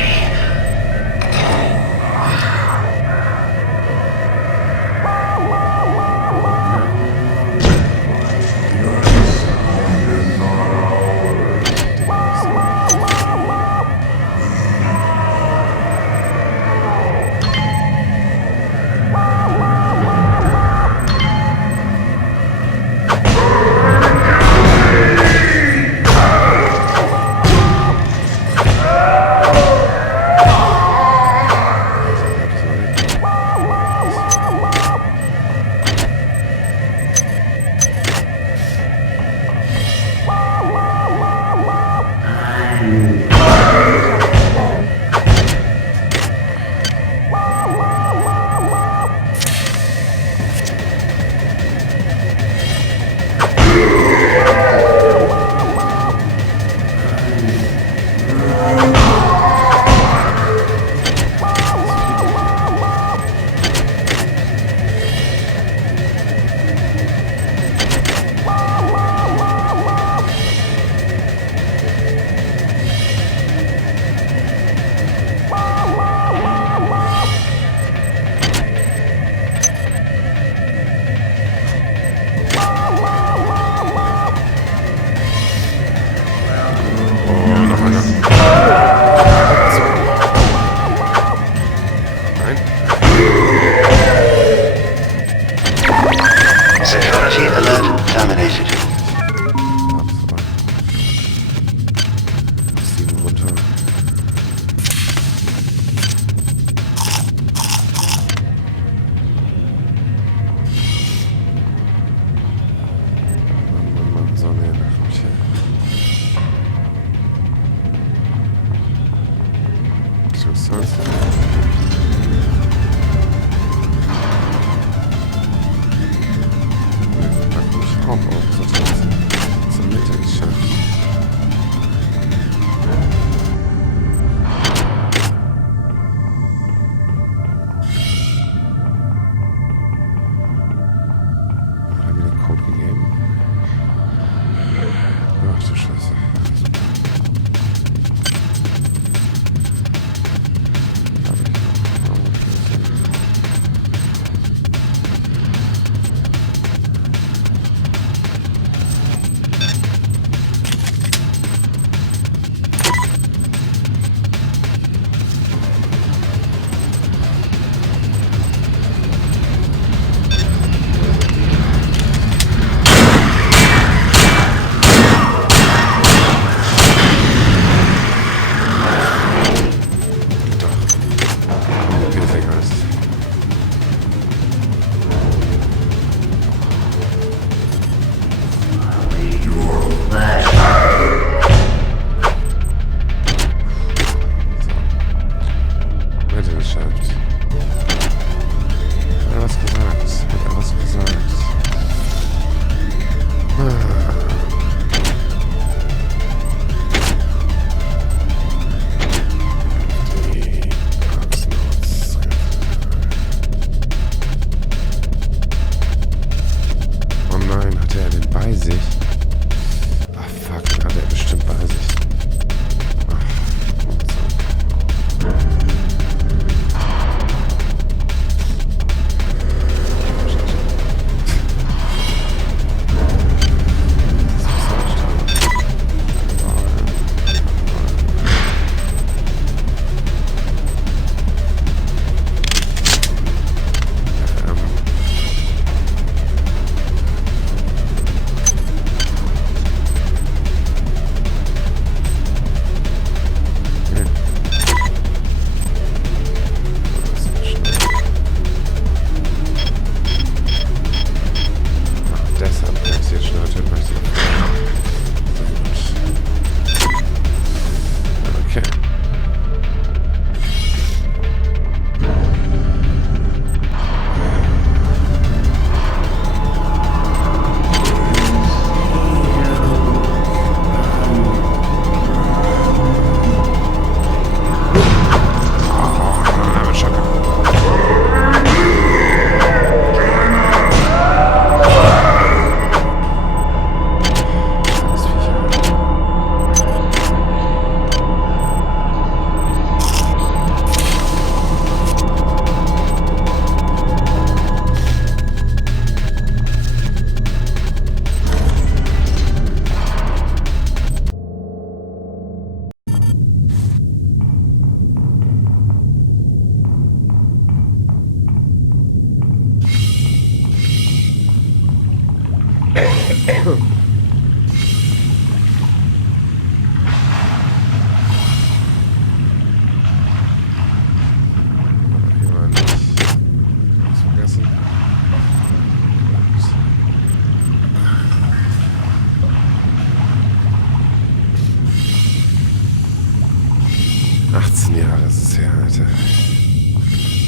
Jahre ist es her, Alter.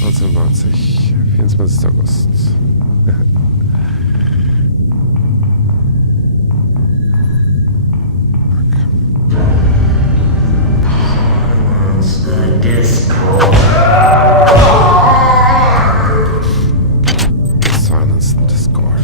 1990, 24. August. Silence the Discord.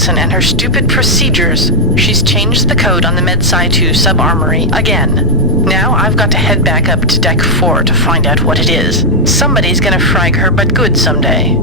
Watson and her stupid procedures. She's changed the code on the MedSci 2 sub-armory again. Now I've got to head back up to Deck 4 to find out what it is. Somebody's gonna frag her but good someday.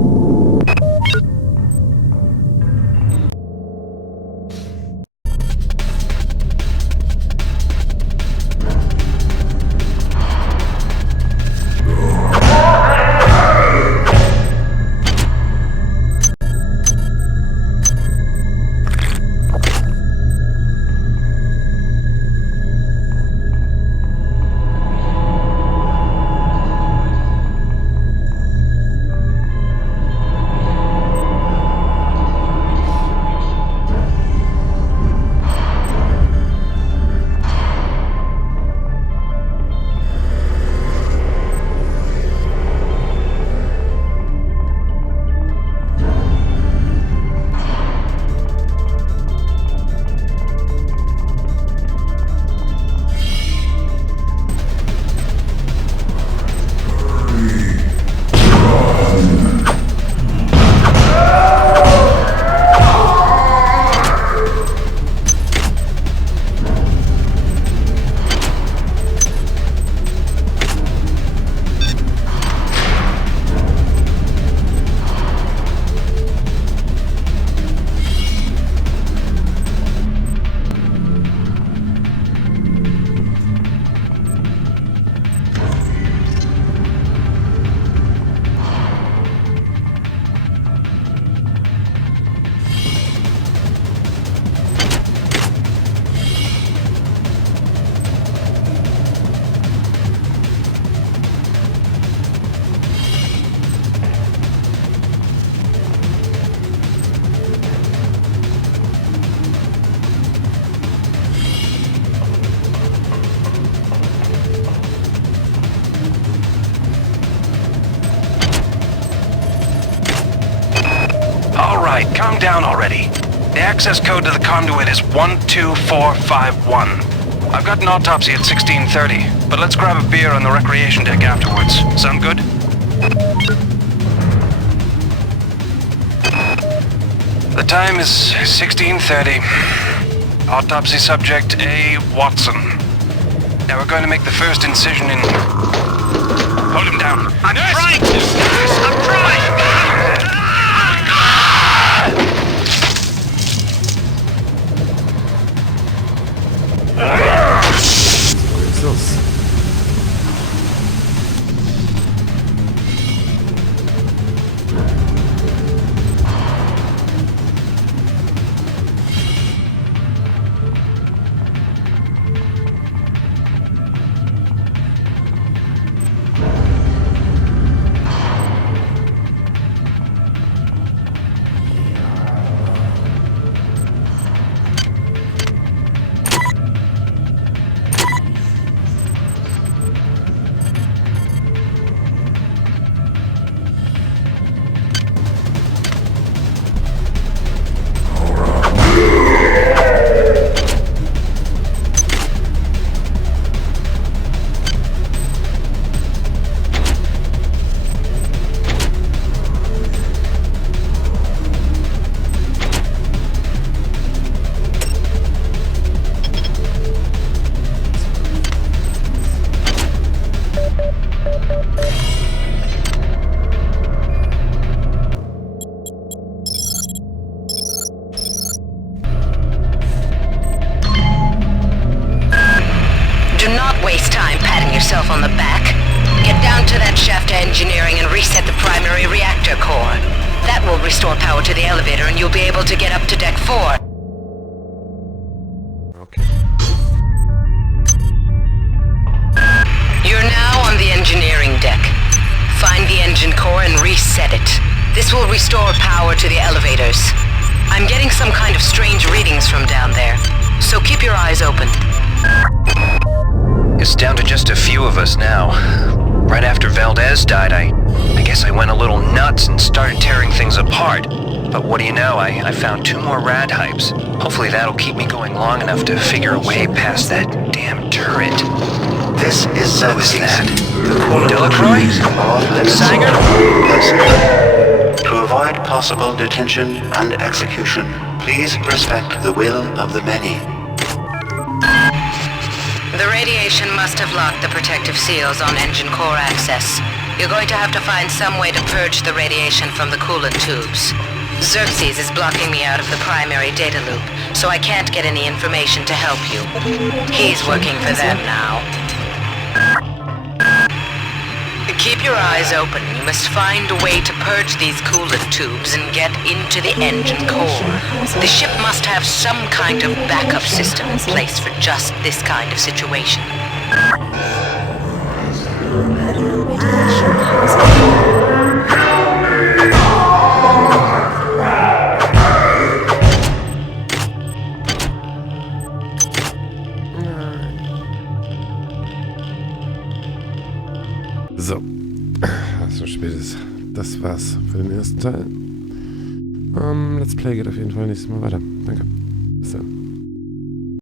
Alright, calm down already. The access code to the conduit is 12451. I've got an autopsy at 16:30, but let's grab a beer on the recreation deck afterwards. Sound good? The time is 16:30. Autopsy subject A. Watson. Now we're going to make the first incision in... Hold him down. I'm trying to! I'm trying! yourself on the back. Get down to that shaft engineering and reset the primary reactor core. That will restore power to the elevator and you'll be able to get up to Deck 4. Okay. You're now on the engineering deck. Find the engine core and reset it. This will restore power to the elevators. I'm getting some kind of strange readings from down there, so keep your eyes open. It's down to just a few of us now. Right after Valdez died, I guess I went a little nuts and started tearing things apart. But what do you know, I found 2 more rad hypes. Hopefully that'll keep me going long enough to figure a way past that damn turret. This is Who is that? Delacroix? Sanger? To avoid possible detention and execution, please respect the will of the many. The radiation must have locked the protective seals on engine core access. You're going to have to find some way to purge the radiation from the coolant tubes. Xerxes is blocking me out of the primary data loop, so I can't get any information to help you. He's working for them now. Keep your eyes open. You must find a way to purge these coolant tubes and get into the engine core. The ship must have some kind of backup system in place for just this kind of situation. So, so spät ist. Das war's für den ersten Teil. Let's Play geht auf jeden Fall nächstes Mal weiter. Danke. Bis dann.